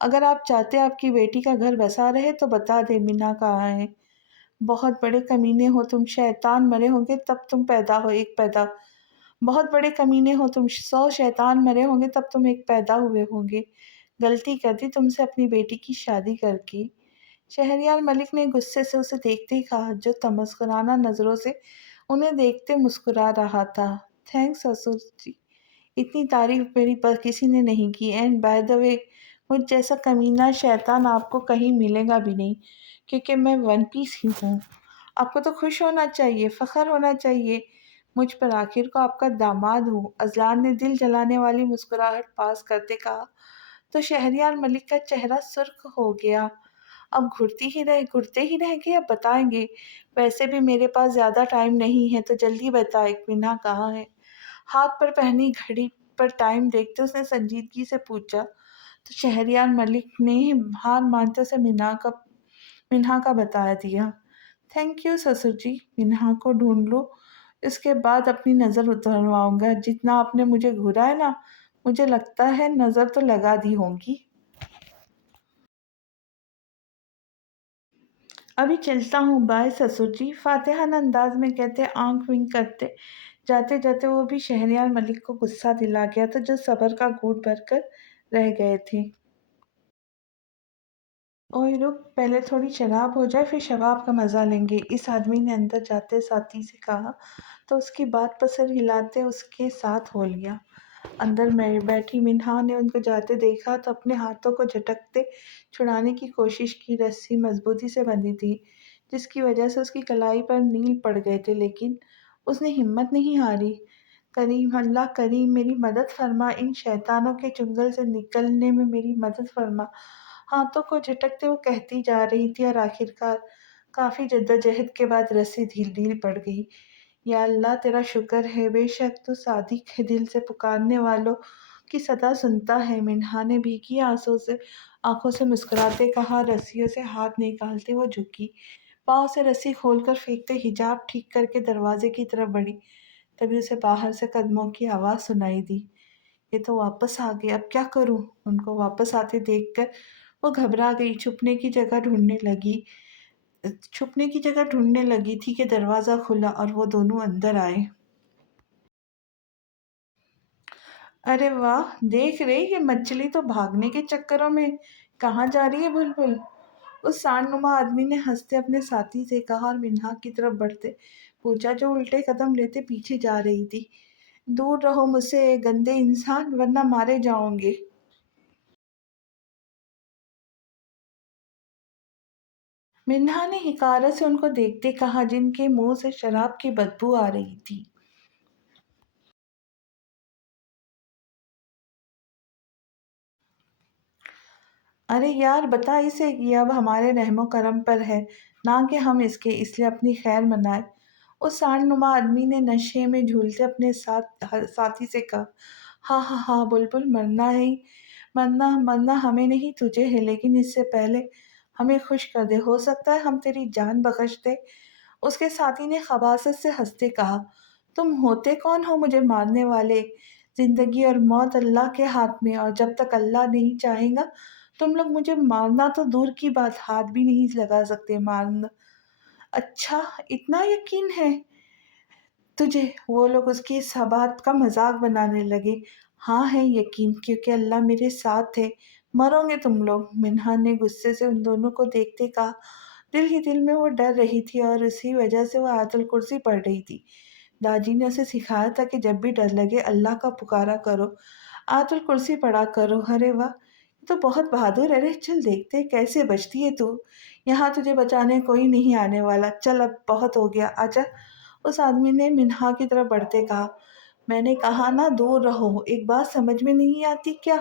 अगर आप चाहते आपकी बेटी का घर बसा रहे तो बता दे मीना कहाँ है। बहुत बड़े कमीने हो तुम, शैतान मरे होंगे तब तुम पैदा हो, एक पैदा। बहुत बड़े कमीने हो तुम, 100 शैतान मरे होंगे तब तुम एक पैदा हुए होंगे। गलती कर दी तुमसे अपनी बेटी की शादी करके। शहरयार मलिक ने गुस्से से उसे देखते ही कहा, जो तमस्कुराना नजरों से उन्हें देखते मुस्कुरा रहा था। थैंक्स ससुर जी, اتنی تعریف میری پر کسی نے نہیں کی، اینڈ بائی دا وے مجھ جیسا کمینہ شیطان آپ کو کہیں ملے گا بھی نہیں، کیونکہ میں ون پیس ہی ہوں۔ آپ کو تو خوش ہونا چاہیے، فخر ہونا چاہیے مجھ پر، آخر کو آپ کا داماد ہوں۔ اذلان نے دل جلانے والی مسکراہٹ پاس کرتے کہا تو شہریار ملک کا چہرہ سرخ ہو گیا۔ اب گھرتے ہی رہ گئے، اب بتائیں گے؟ ویسے بھی میرے پاس زیادہ ٹائم نہیں ہے، تو جلدی بتائیں منہا کہاں ہے؟ ہاتھ پر پہنی گھڑی پر ٹائم دیکھتے اس نے سنجیدگی سے پوچھا تو شہریار ملک نے ہار مانتے سے منہا کا بتا دیا۔ تھینک یو سسر جی، منہا کو ڈھونڈ لو، اس کے بعد اپنی نظر اترواؤں گا۔ جتنا آپ نے مجھے گھورا ہے نا، مجھے لگتا ہے نظر تو لگا دی ہوگی۔ ابھی چلتا ہوں، بائے سسر جی، فاتحانہ انداز میں کہتے آنکھ ونک کرتے جاتے جاتے وہ بھی شہریار ملک کو غصہ دلا گیا تھا، جو صبر کا گھوٹ بھر کر رہ گئے تھے۔ اوئے رک، پہلے تھوڑی شراب ہو جائے، پھر شباب کا مزہ لیں گے، اس آدمی نے اندر جاتے ساتھی سے کہا تو اس کی بات پر سر ہلاتے اس کے ساتھ ہو لیا۔ اندر میں بیٹھی منہا نے ان کو جاتے دیکھا تو اپنے ہاتھوں کو جھٹکتے چھڑانے کی کوشش کی۔ رسی مضبوطی سے بندھی تھی، جس کی وجہ سے اس کی کلائی پر نیل پڑ گئے تھے، لیکن اس نے ہمت نہیں ہاری۔ کریم، اللہ کریم، میری مدد فرما، ان شیطانوں کے چنگل سے نکلنے میں میری مدد فرما۔ ہاتھوں کو جھٹکتے وہ کہتی جا رہی تھی اور آخرکار کافی جدوجہد کے بعد رسی ڈھیل پڑ گئی۔ یا اللہ تیرا شکر ہے، بے شک تو صادق ہے، دل سے پکارنے والوں کی صدا سنتا ہے۔ منہا نے بھیگی آنکھوں سے مسکراتے کہا۔ رسیوں سے ہاتھ نکالتے وہ جھکی، پاؤں سے رسی کھول کر پھینکتے حجاب ٹھیک کر کے دروازے کی طرف بڑھی۔ تبھی اسے باہر سے قدموں کی آواز سنائی دی۔ یہ تو واپس آ گئے، اب کیا کروں؟ ان کو واپس آتے دیکھ کر وہ گھبرا گئی، چھپنے کی جگہ ڈھونڈنے لگی تھی کہ دروازہ کھلا اور وہ دونوں اندر آئے۔ ارے واہ، دیکھ رہی یہ مچھلی تو بھاگنے کے چکروں میں کہاں جا رہی ہے بلبل؟ اس سانڈ نما آدمی نے ہنستے اپنے ساتھی سے کہا اور منہا کی طرف بڑھتے پوچھا، جو الٹے قدم لیتے پیچھے جا رہی تھی۔ دور رہو مجھ سے گندے انسان، ورنہ مارے جاؤں گے۔ منہا نے حقارت سے ان کو دیکھتے کہا، جن کے منہ سے شراب کی بدبو آ رہی تھی۔ ارے یار بتا اسے، یہ اب ہمارے رحم و کرم پر ہے، نہ کہ ہم اس کے، اس لیے اپنی خیر منائے۔ اس سانڈ نما آدمی نے نشے میں جھولتے اپنے ساتھی سے کہا۔ ہاں ہاں ہاں بلبل، مرنا ہمیں نہیں تجھے ہے، لیکن اس سے پہلے ہمیں خوش کر دے، ہو سکتا ہے ہم تیری جان بخش دے۔ اس کے ساتھی نے خباثت سے ہنستے کہا، تم ہوتے کون ہو مجھے مارنے والے؟ زندگی اور موت اللہ کے ہاتھ میں، اور جب تک اللہ نہیں چاہے گا تم لوگ مجھے مارنا تو دور کی بات، ہاتھ بھی نہیں لگا سکتے مارنا۔ اچھا، اتنا یقین ہے تجھے؟ وہ لوگ اس کی اس بات کا مذاق بنانے لگے۔ ہاں ہے یقین، کیونکہ اللہ میرے ساتھ ہے، مرو گے تم لوگ۔ منہا نے غصے سے ان دونوں کو دیکھتے کہا۔ دل ہی دل میں وہ ڈر رہی تھی اور اسی وجہ سے وہ آیت الکرسی پڑھ رہی تھی۔ داجی نے اسے سکھایا تھا کہ جب بھی ڈر لگے اللہ کا پکارا کرو، آیت الکرسی پڑھا کرو۔ ارے واہ، یہ تو بہت بہادر ہے، ارے چل دیکھتے کیسے بچتی ہے تو، یہاں تجھے بچانے کوئی نہیں آنے والا، چل اب بہت ہو گیا، آجا۔ اس آدمی نے منہا کی طرف بڑھتے کہا، میں نے کہا نا دور رہو، ایک بات سمجھ میں نہیں آتی کیا؟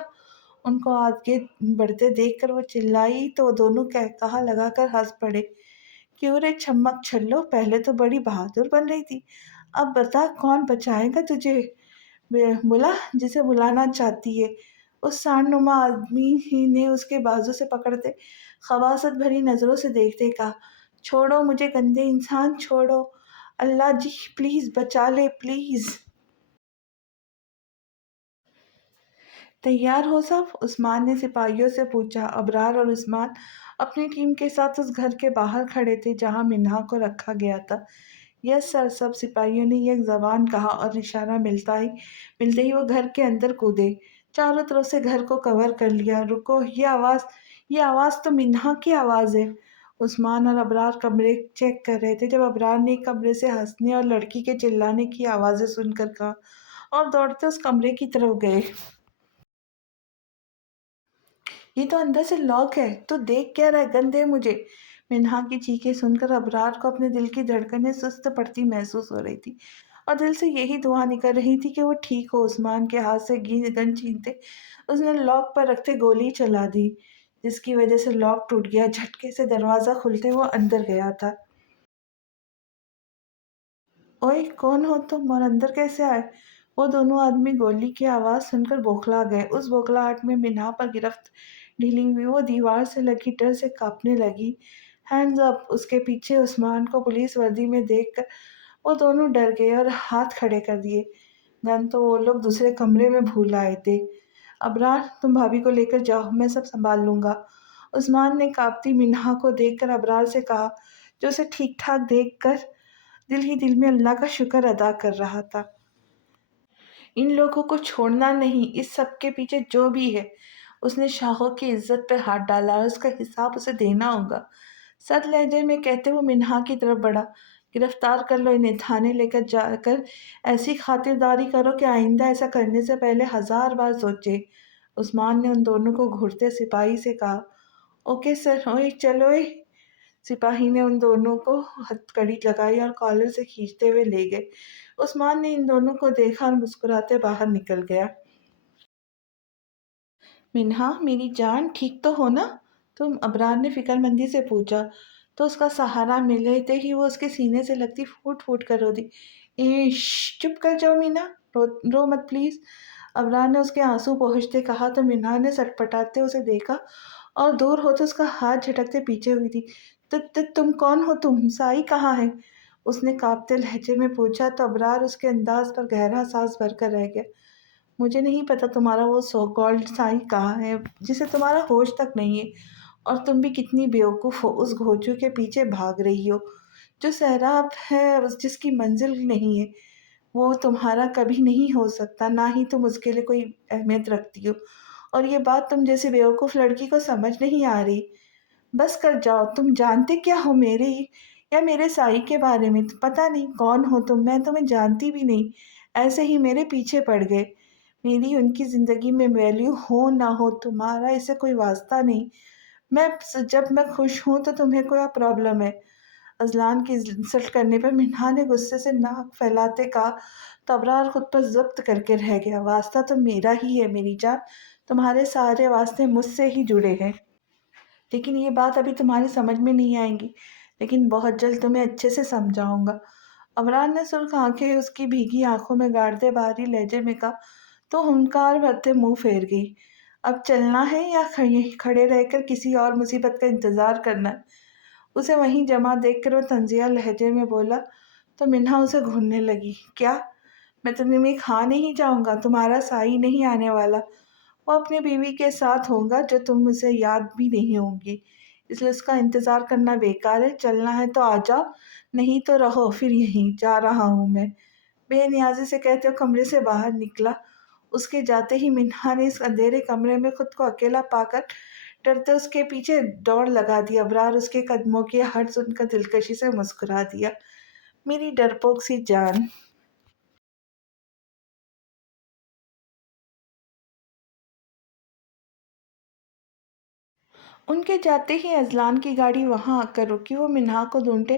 ان کو آگے بڑھتے دیکھ کر وہ چلائی تو دونوں کہا لگا کر ہنس پڑے۔ کیوں رے چھمک چھلو، پہلے تو بڑی بہادر بن رہی تھی، اب بتا کون بچائے گا تجھے؟ بلا جسے بلانا چاہتی ہے۔ اس سانڈ نما آدمی ہی نے اس کے بازو سے پکڑتے خباثت بھری نظروں سے دیکھتے کہا، چھوڑو مجھے گندے انسان، چھوڑو، اللہ جی پلیز بچا لے پلیز۔ تیار ہو سب؟ عثمان نے سپاہیوں سے پوچھا۔ ابرار اور عثمان اپنی ٹیم کے ساتھ اس گھر کے باہر کھڑے تھے جہاں منہا کو رکھا گیا تھا۔ یس سر، سب سپاہیوں نے یک زبان کہا اور اشارہ ملتے ہی وہ گھر کے اندر کودے، چاروں طرف سے گھر کو کور کر لیا۔ رکو، یہ آواز تو منہا کی آواز ہے۔ عثمان اور ابرار کمرے چیک کر رہے تھے جب ابرار نے ایک کمرے سے ہنسنے اور لڑکی کے چلانے کی آوازیں سن کر کہا، اور دوڑتے اس کمرے کی طرف گئے۔ یہ تو اندر سے لاک ہے، تو دیکھ کیا رہا ہے؟ گندے مجھے! منہا کی چیخیں سن کر ابرار کو اپنے دل کی دھڑکنیں سست پڑتی محسوس ہو رہی تھی، اور دل سے یہی دعا نکل رہی تھی کہ وہ ٹھیک ہو۔ عثمان کے ہاتھ سے گن چھینتے اس نے لاک پر رکھتے گولی چلا دی، جس کی وجہ سے لاک ٹوٹ گیا۔ جھٹکے سے دروازہ کھلتے وہ اندر گیا تھا۔ اوئے، کون ہو تم اور اندر کیسے آئے؟ وہ دونوں آدمی گولی کی آواز سن کر بوکھلا گئے۔ اس بوکھلاہٹ میں منہا پر گرفت ڈھیلی ہوئی، وہ دیوار سے لگی ڈر سے کانپنے لگی۔ ہینڈز اپ! اس کے پیچھے عثمان کو پولیس وردی میں دیکھ کر وہ دونوں ڈر گئے اور ہاتھ کھڑے کر دیے۔ گن تو وہ لوگ دوسرے کمرے میں بھول آئے تھے۔ ابرار، تم بھابھی کو لے کر جاؤ، میں سب سنبھال لوں گا، عثمان نے کانپتی منہا کو دیکھ کر ابرار سے کہا، جو اسے ٹھیک ٹھاک دیکھ کر دل ہی دل میں اللہ کا شکر ادا کر رہا تھا۔ ان لوگوں کو چھوڑنا نہیں، اس سب کے پیچھے جو بھی ہے۔ اس نے شاہوں کی عزت پہ ہاتھ ڈالا اور اس کا حساب اسے دینا ہوگا۔ سرد لہجے میں کہتے وہ منہا کی طرف بڑھا، گرفتار کر لو انہیں، تھانے لے کر جا کر ایسی خاطرداری کرو کہ آئندہ ایسا کرنے سے پہلے 1000 بار سوچے۔ عثمان نے ان دونوں کو گھورتے سپاہی سے کہا۔ اوکے سر، اوئے چلو اوئے! سپاہی نے ان دونوں کو ہتھ کڑی لگائی اور کالر سے کھینچتے ہوئے لے گئے۔ عثمان نے ان دونوں کو دیکھا اور مسکراتے باہر نکل گیا۔ منہا میری جان، ٹھیک تو ہو نا تم؟ ابرار نے فکر مندی سے پوچھا، تو اس کا سہارا ملتے ہی وہ اس کے سینے سے لگتی پھوٹ پھوٹ کر رو دی۔ چپ کر جاؤ مینا، رو مت پلیز، ابرار نے اس کے آنسو پوچھتے کہا۔ تو منہا نے سٹپٹاتے اسے دیکھا اور دور ہوتے اس کا ہاتھ جھٹکتے پیچھے ہوئی تھی۔ تم کون ہو؟ تم سائی کہاں ہے؟ اس نے کانپتے لہجے میں پوچھا۔ تو ابرار اس کے انداز پر گہرا سانس بھر کر رہ گیا۔ مجھے نہیں پتا تمہارا وہ سو کالڈ سائی کہاں ہے، جسے تمہارا ہوش تک نہیں ہے، اور تم بھی کتنی بیوقوف ہو، اس گھوچو کے پیچھے بھاگ رہی ہو جو سیراب ہے، جس کی منزل نہیں ہے۔ وہ تمہارا کبھی نہیں ہو سکتا، نہ ہی تم اس کے لیے کوئی اہمیت رکھتی ہو، اور یہ بات تم جیسی بیوقوف لڑکی کو سمجھ نہیں آ رہی۔ بس کر جاؤ، تم جانتے کیا ہو میرے یا میرے سائی کے بارے میں؟ پتہ نہیں کون ہو تم، میں تمہیں جانتی بھی نہیں، ایسے ہی میرے پیچھے پڑ گئے۔ میری ان کی زندگی میں ویلیو ہو نہ ہو تمہارا اس سے کوئی واسطہ نہیں۔ جب میں خوش ہوں تو تمہیں کوئی پرابلم ہے؟ اذلان کی انسلٹ کرنے پر منہا نے غصے سے ناک پھیلاتے کہا۔ تو ابرار خود پر ضبط کر کے رہ گیا۔ واسطہ تو میرا ہی ہے میری جان، تمہارے سارے واسطے مجھ سے ہی جڑے ہیں، لیکن یہ بات ابھی تمہاری سمجھ میں نہیں آئیں گی، لیکن بہت جلد تمہیں اچھے سے سمجھاؤں گا۔ ابرار نے سرخ آنکھیں اس کی بھیگی آنکھوں میں گاڑتے بھاری لہجے میں کہا۔ تو ہنکار بھرتے منہ پھیر گئی۔ اب چلنا ہے یا کھڑے رہ کر کسی اور مصیبت کا انتظار کرنا ہے؟ اسے وہیں جمع دیکھ کر وہ طنزیہ لہجے میں بولا۔ تو منہا اسے گھورنے لگی۔ کیا میں تمہیں کھا نہیں جاؤں گا؟ تمہارا سائی نہیں آنے والا، وہ اپنی بیوی کے ساتھ ہوگا جو تم اسے یاد بھی نہیں ہوں گی، اس لیے اس کا انتظار کرنا بیکار ہے۔ چلنا ہے تو آ جاؤ، نہیں تو رہو پھر یہیں، جا رہا ہوں میں، بے نیازی سے کہتے وہ کمرے سے باہر نکلا۔ اس کے جاتے ہی منہا نے اس اندھیرے کمرے میں خود کو اکیلا پا کر ڈرتے اس کے پیچھے دوڑ لگا دی۔ ابرار اس کے قدموں کی ہٹ سن کر دلکشی سے مسکرا دیا۔ میری ڈرپوک سی جان! ان کے جاتے ہی اذلان کی گاڑی وہاں آ کر رکی۔ وہ منہا کو ڈھونڈتے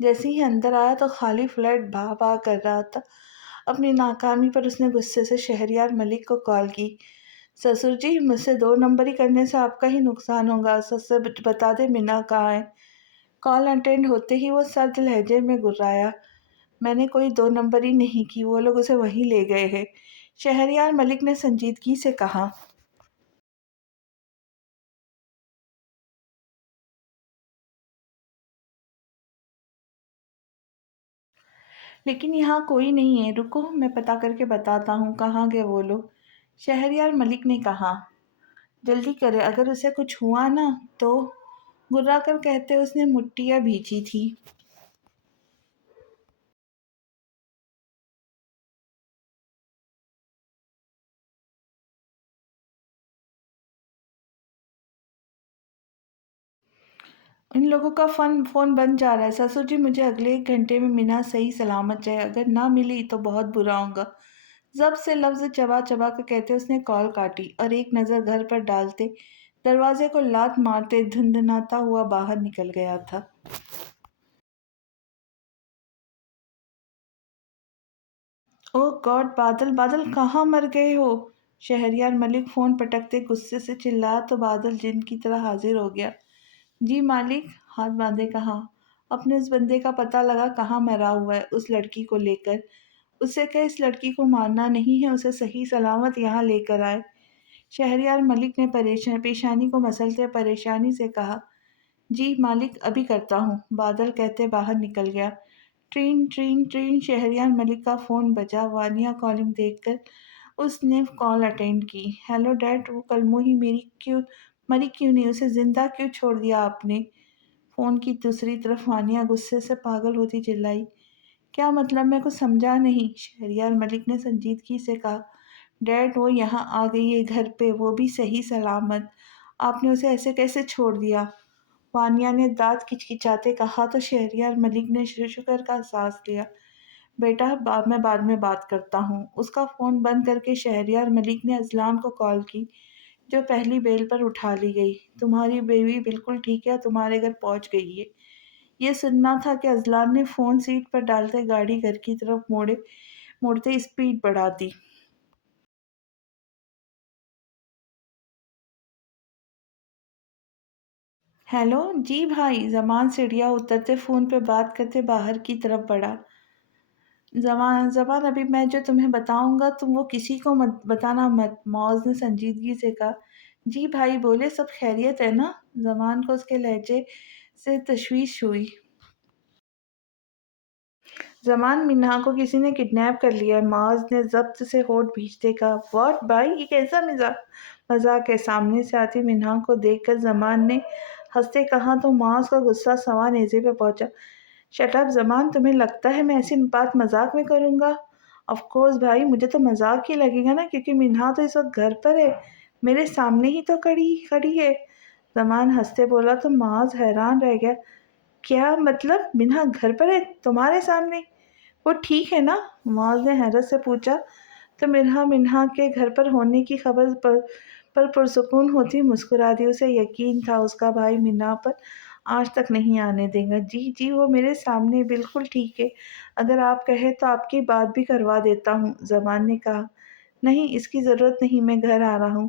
جیسے ہی اندر آیا تو خالی فلیٹ بھا بھا کر رہا تھا۔ اپنی ناکامی پر اس نے غصے سے شہریار ملک کو کال کی۔ سسر جی، مجھ سے 2 نمبری کرنے سے آپ کا ہی نقصان ہوگا، سچ سے بتا دیں منہا کہاں ہے؟ کال اٹینڈ ہوتے ہی وہ سرد لہجے میں گرایا۔ میں نے کوئی 2 نمبری نہیں کی، وہ لوگ اسے وہیں لے گئے ہیں، شہریار ملک نے سنجیدگی سے کہا۔ لیکن یہاں کوئی نہیں ہے، رکو میں پتہ کر کے بتاتا ہوں کہاں گئے وہ لوگ، شہریار ملک نے کہا۔ جلدی کرے، اگر اسے کچھ ہوا نا تو، گرا کر کہتے اس نے مٹیاں بھیجی تھی۔ ان لوگوں کا فون بند جا رہا ہے سسر جی، مجھے اگلے 1 گھنٹے میں منہا صحیح سلامت چاہیے، اگر نہ ملی تو بہت برا ہوگا۔ ضبط سے لفظ چبا چبا کر کہتے اس نے کال کاٹی اور ایک نظر گھر پر ڈالتے دروازے کو لات مارتے دھندناتا ہوا باہر نکل گیا تھا۔ او گاڈ، بادل بادل کہاں مر گئے ہو؟ شہریار ملک فون پٹکتے غصے سے چلایا تو بادل جن کی طرح حاضر ہو گیا۔ جی مالک، ہاتھ باندھے کہا، اپنے اس بندے کا پتہ لگا کہاں مرا ہوا ہے اس لڑکی کو لے کر، اس سے کہ اس لڑکی کو مارنا نہیں ہے، اسے صحیح سلامت یہاں لے کر آئے۔ شہریار ملک نے پیشانی کو مسلتے پریشانی سے کہا، جی مالک ابھی کرتا ہوں، بادل کہتے باہر نکل گیا۔ ٹرین ٹرین ٹرین شہریار ملک کا فون بجا، وانیہ کالنگ دیکھ کر اس نے کال اٹینڈ کی۔ ہیلو ڈیڈ، وہ کلموں ہی مری کیوں نہیں، اسے زندہ کیوں چھوڑ دیا آپ نے؟ فون کی دوسری طرف وانیہ غصے سے پاگل ہوتی چلائی، کیا مطلب؟ میں کچھ سمجھا نہیں۔ شہریار ملک نے سنجیدگی سے کہا، ڈیڈ وہ یہاں آ گئی ہے گھر پہ، وہ بھی صحیح سلامت، آپ نے اسے ایسے کیسے چھوڑ دیا؟ وانیہ نے دانت کھچکھچاتے کہا تو شہریار ملک نے شکر کا سانس لیا۔ بیٹا میں بعد میں بات کرتا ہوں۔ اس کا فون بند کر کے شہریار ملک نے اذلان کو کال کی جو پہلی بیل پر اٹھا لی گئی۔ تمہاری بیوی بالکل ٹھیک ہے، تمہارے گھر پہنچ گئی ہے۔ یہ سننا تھا کہ اذلان نے فون سیٹ پر ڈالتے گاڑی گھر کی طرف موڑتے اسپیڈ بڑھا دی۔ ہیلو جی بھائی، زمان سیڑھیاں اترتے فون پہ بات کرتے باہر کی طرف بڑھا۔ زبان ابھی میں جو تمہیں بتاؤں گا تم وہ کسی کو بتانا مت، معوذ نے سنجیدگی سے کہا۔ جی بھائی بولے، سب خیریت ہے نا؟ زمان کو اس کے لہجے سے تشویش ہوئی۔ زمان، منہا کو کسی نے کڈنیپ کر لیا ہے، معاذ نے ضبط سے ہونٹ بھینچتے کہا۔ واٹ بھائی، یہ کیسا مذاق ہے؟ سامنے سے آتی منہا کو دیکھ کر زمان نے ہنستے کہا تو معاذ کا غصہ سوا نیزے پہ پہنچا۔ شٹ اپ زمان، تمہیں لگتا ہے میں ایسی بات مذاق میں کروں گا؟ آف کورس بھائی، مجھے تو مذاق ہی لگے گا نا، کیونکہ منہا تو اس وقت گھر پر ہے، میرے سامنے ہی تو کھڑی ہے۔ زمان ہنستے بولا تو معاذ حیران رہ گیا۔ کیا مطلب؟ منہا گھر پر ہے تمہارے سامنے؟ وہ ٹھیک ہے نا؟ معاذ نے حیرت سے پوچھا تو منہا کے گھر پر ہونے کی خبر پر پرسکون ہوتی مسکرا دی۔ اسے یقین تھا اس کا بھائی منہا پر آج تک نہیں آنے دے گا۔ جی جی، وہ میرے سامنے بالکل ٹھیک ہے، اگر آپ کہیں تو آپ کی بات بھی کروا دیتا ہوں، زمان نے کہا۔ نہیں، اس کی ضرورت نہیں، میں گھر آ رہا ہوں۔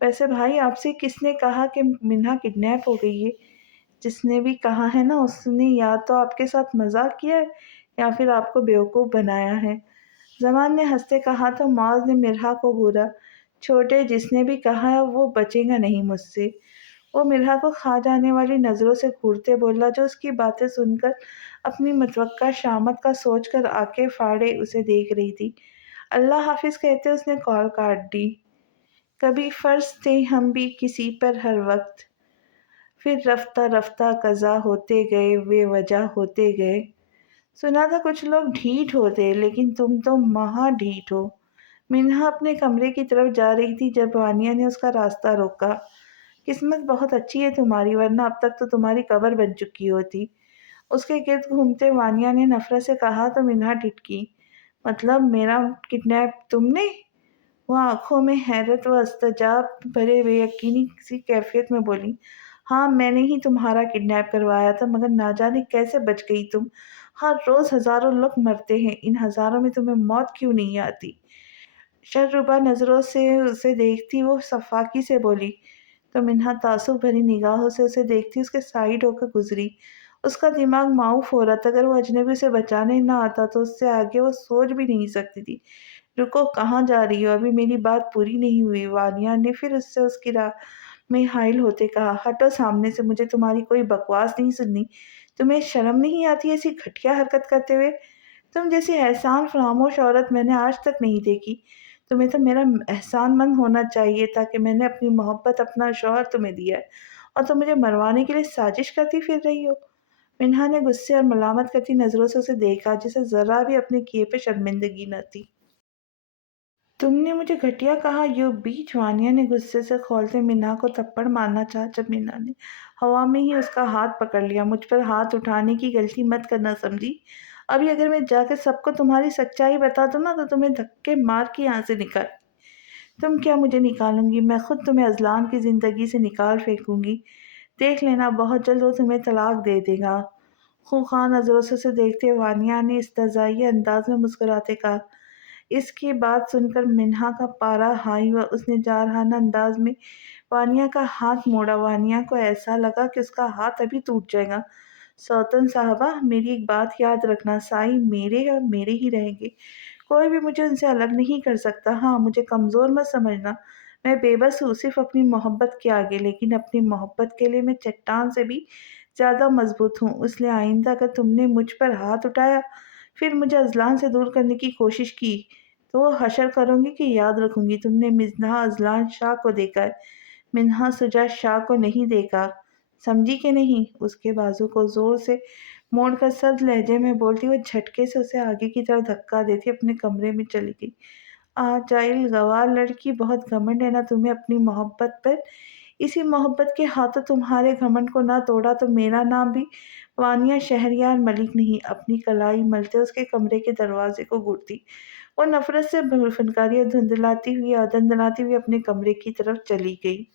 ویسے بھائی، آپ سے کس نے کہا کہ منہا کڈنیپ ہو گئی ہے؟ جس نے بھی کہا ہے نا، اس نے یا تو آپ کے ساتھ مذاق کیا ہے یا پھر آپ کو بیوقوف بنایا ہے۔ زمان نے ہنستے کہا تو معاذ نے مرہا کو گھورا۔ چھوٹے، جس نے بھی کہا ہے وہ بچے گا نہیں مجھ سے۔ وہ مرہا کو کھا جانے والی نظروں سے گھورتے بولا جو اس کی باتیں سن کر اپنی متوقع شامت کا سوچ کر آنکھیں پھاڑے اسے دیکھ رہی تھی۔ اللہ حافظ کہتے اس نے کال کاٹ دی۔ کبھی فرض تھے ہم بھی کسی پر ہر وقت، پھر رفتہ رفتہ قضا ہوتے گئے بے وجہ ہوتے گئے۔ سنا تھا کچھ لوگ ڈھیٹ ہوتے، لیکن تم تو مہا ڈھیٹ ہو۔ منہا اپنے کمرے کی طرف جا رہی تھی جب وانیہ نے اس کا راستہ روکا۔ قسمت بہت اچھی ہے تمہاری، ورنہ اب تک تو تمہاری قبر بن چکی ہوتی۔ اس کے گرد گھومتے وانیہ نے نفرت سے کہا تو منہا ٹھٹکی۔ مطلب میرا کڈنیپ تم نے؟ وہ آنکھوں میں حیرت و استعجاب بھرے بے یقینی سی کیفیت میں بولی، ہاں میں نے ہی تمہارا کڈنیپ کروایا تھا، مگر نہ جانے کیسے بچ گئی تم۔ ہر روز ہزاروں لوگ مرتے ہیں، ان ہزاروں میں تمہیں موت کیوں نہیں آتی؟ شرربا نظروں سے اسے دیکھتی وہ صفاقی سے بولی تو منہا تعصب بھری نگاہوں سے اسے دیکھتی اس کے سائیڈ ہو کر گزری۔ اس کا دماغ معاف ہو رہا تھا، اگر وہ اجنبی اسے بچانے نہ آتا تو اس سے آگے وہ سوچ بھی نہیں سکتی تھی۔ رکو، کہاں جا رہی ہو؟ ابھی میری بات پوری نہیں ہوئی، وانیہ نے پھر اس سے اس کی راہ میں حائل ہوتے کہا۔ ہٹو سامنے سے، مجھے تمہاری کوئی بکواس نہیں سننی۔ تمہیں شرم نہیں آتی ایسی گھٹیا حرکت کرتے ہوئے؟ تم جیسی احسان فراموش عورت میں نے آج تک نہیں دیکھی۔ تمہیں تو میرا احسان مند ہونا چاہیے تھا کہ میں نے اپنی محبت، اپنا شوہر تمہیں دیا ہے، اور تم مجھے مروانے کے لیے سازش کرتی پھر رہی ہو۔ منہا نے غصے اور ملامت کرتی نظروں سے اسے دیکھا جسے ذرا بھی اپنے کیے پہ شرمندگی نہ تھی۔ تم نے مجھے گھٹیا کہا، یو بیچ! وانیہ نے غصے سے کھولتے منہا کو تھپڑ مارنا چاہا جب منہا نے ہوا میں ہی اس کا ہاتھ پکڑ لیا۔ مجھ پر ہاتھ اٹھانے کی غلطی مت کرنا سمجھی، अभी अगर मैं जाकर सबको तुम्हारी सच्चाई बता दूँ ना तो तुम्हें धक्के मार के यहाँ से निकाल तुम क्या मुझे निकालूँगी? मैं खुद तुम्हें अज़लान की ज़िंदगी से निकाल फेंकूँगी। देख लेना बहुत जल्द वो तुम्हें तलाक दे देगा। खूँखार नज़रों से उसे देखते हुए वानिया ने इस्तज़ाई अंदाज़ में मुस्कुराते कहा। इसकी बात सुनकर मिन्हा का पारा हाई हुआ। उसने जारहाना अंदाज़ में वानिया का हाथ मोड़ा। वानिया को ऐसा लगा कि उसका हाथ अभी टूट जाएगा। सौतन साहबा, मेरी एक बात याद रखना, साईं मेरे और मेरे ही रहेंगे। कोई भी मुझे उनसे अलग नहीं कर सकता। हाँ, मुझे कमज़ोर मत समझना। मैं बेबस हूँ सिर्फ़ अपनी मोहब्बत के आगे, लेकिन अपनी मोहब्बत के लिए मैं चट्टान से भी ज़्यादा मज़बूत हूँ। इसलिए आइंदा अगर तुमने मुझ पर हाथ उठाया, फिर मुझे अज़लान से दूर करने की कोशिश की, तो हशर करूँगी कि याद रखूँगी तुमने मिन्हा अज़लान शाह को देखा है, मिन्हा शुजा शाह को नहीं देखा। समझी कि नहीं? उसके बाजू को ज़ोर से मोड़कर सर्द लहजे में बोलती हुए झटके से उसे आगे की तरफ धक्का देती अपने कमरे में चली गई। जाहिल गँवार लड़की, बहुत घमंड है ना तुम्हें अपनी मोहब्बत पर। इसी मोहब्बत के हाथों तुम्हारे घमंड को ना तोड़ा तो मेरा नाम भी वानिया शहरयार मलिक नहीं। अपनी कलाई मलते उसके कमरे के दरवाजे को घूरती वो नफ़रत से फनकारी और धुंधलाती हुई अपने कमरे की तरफ चली गई।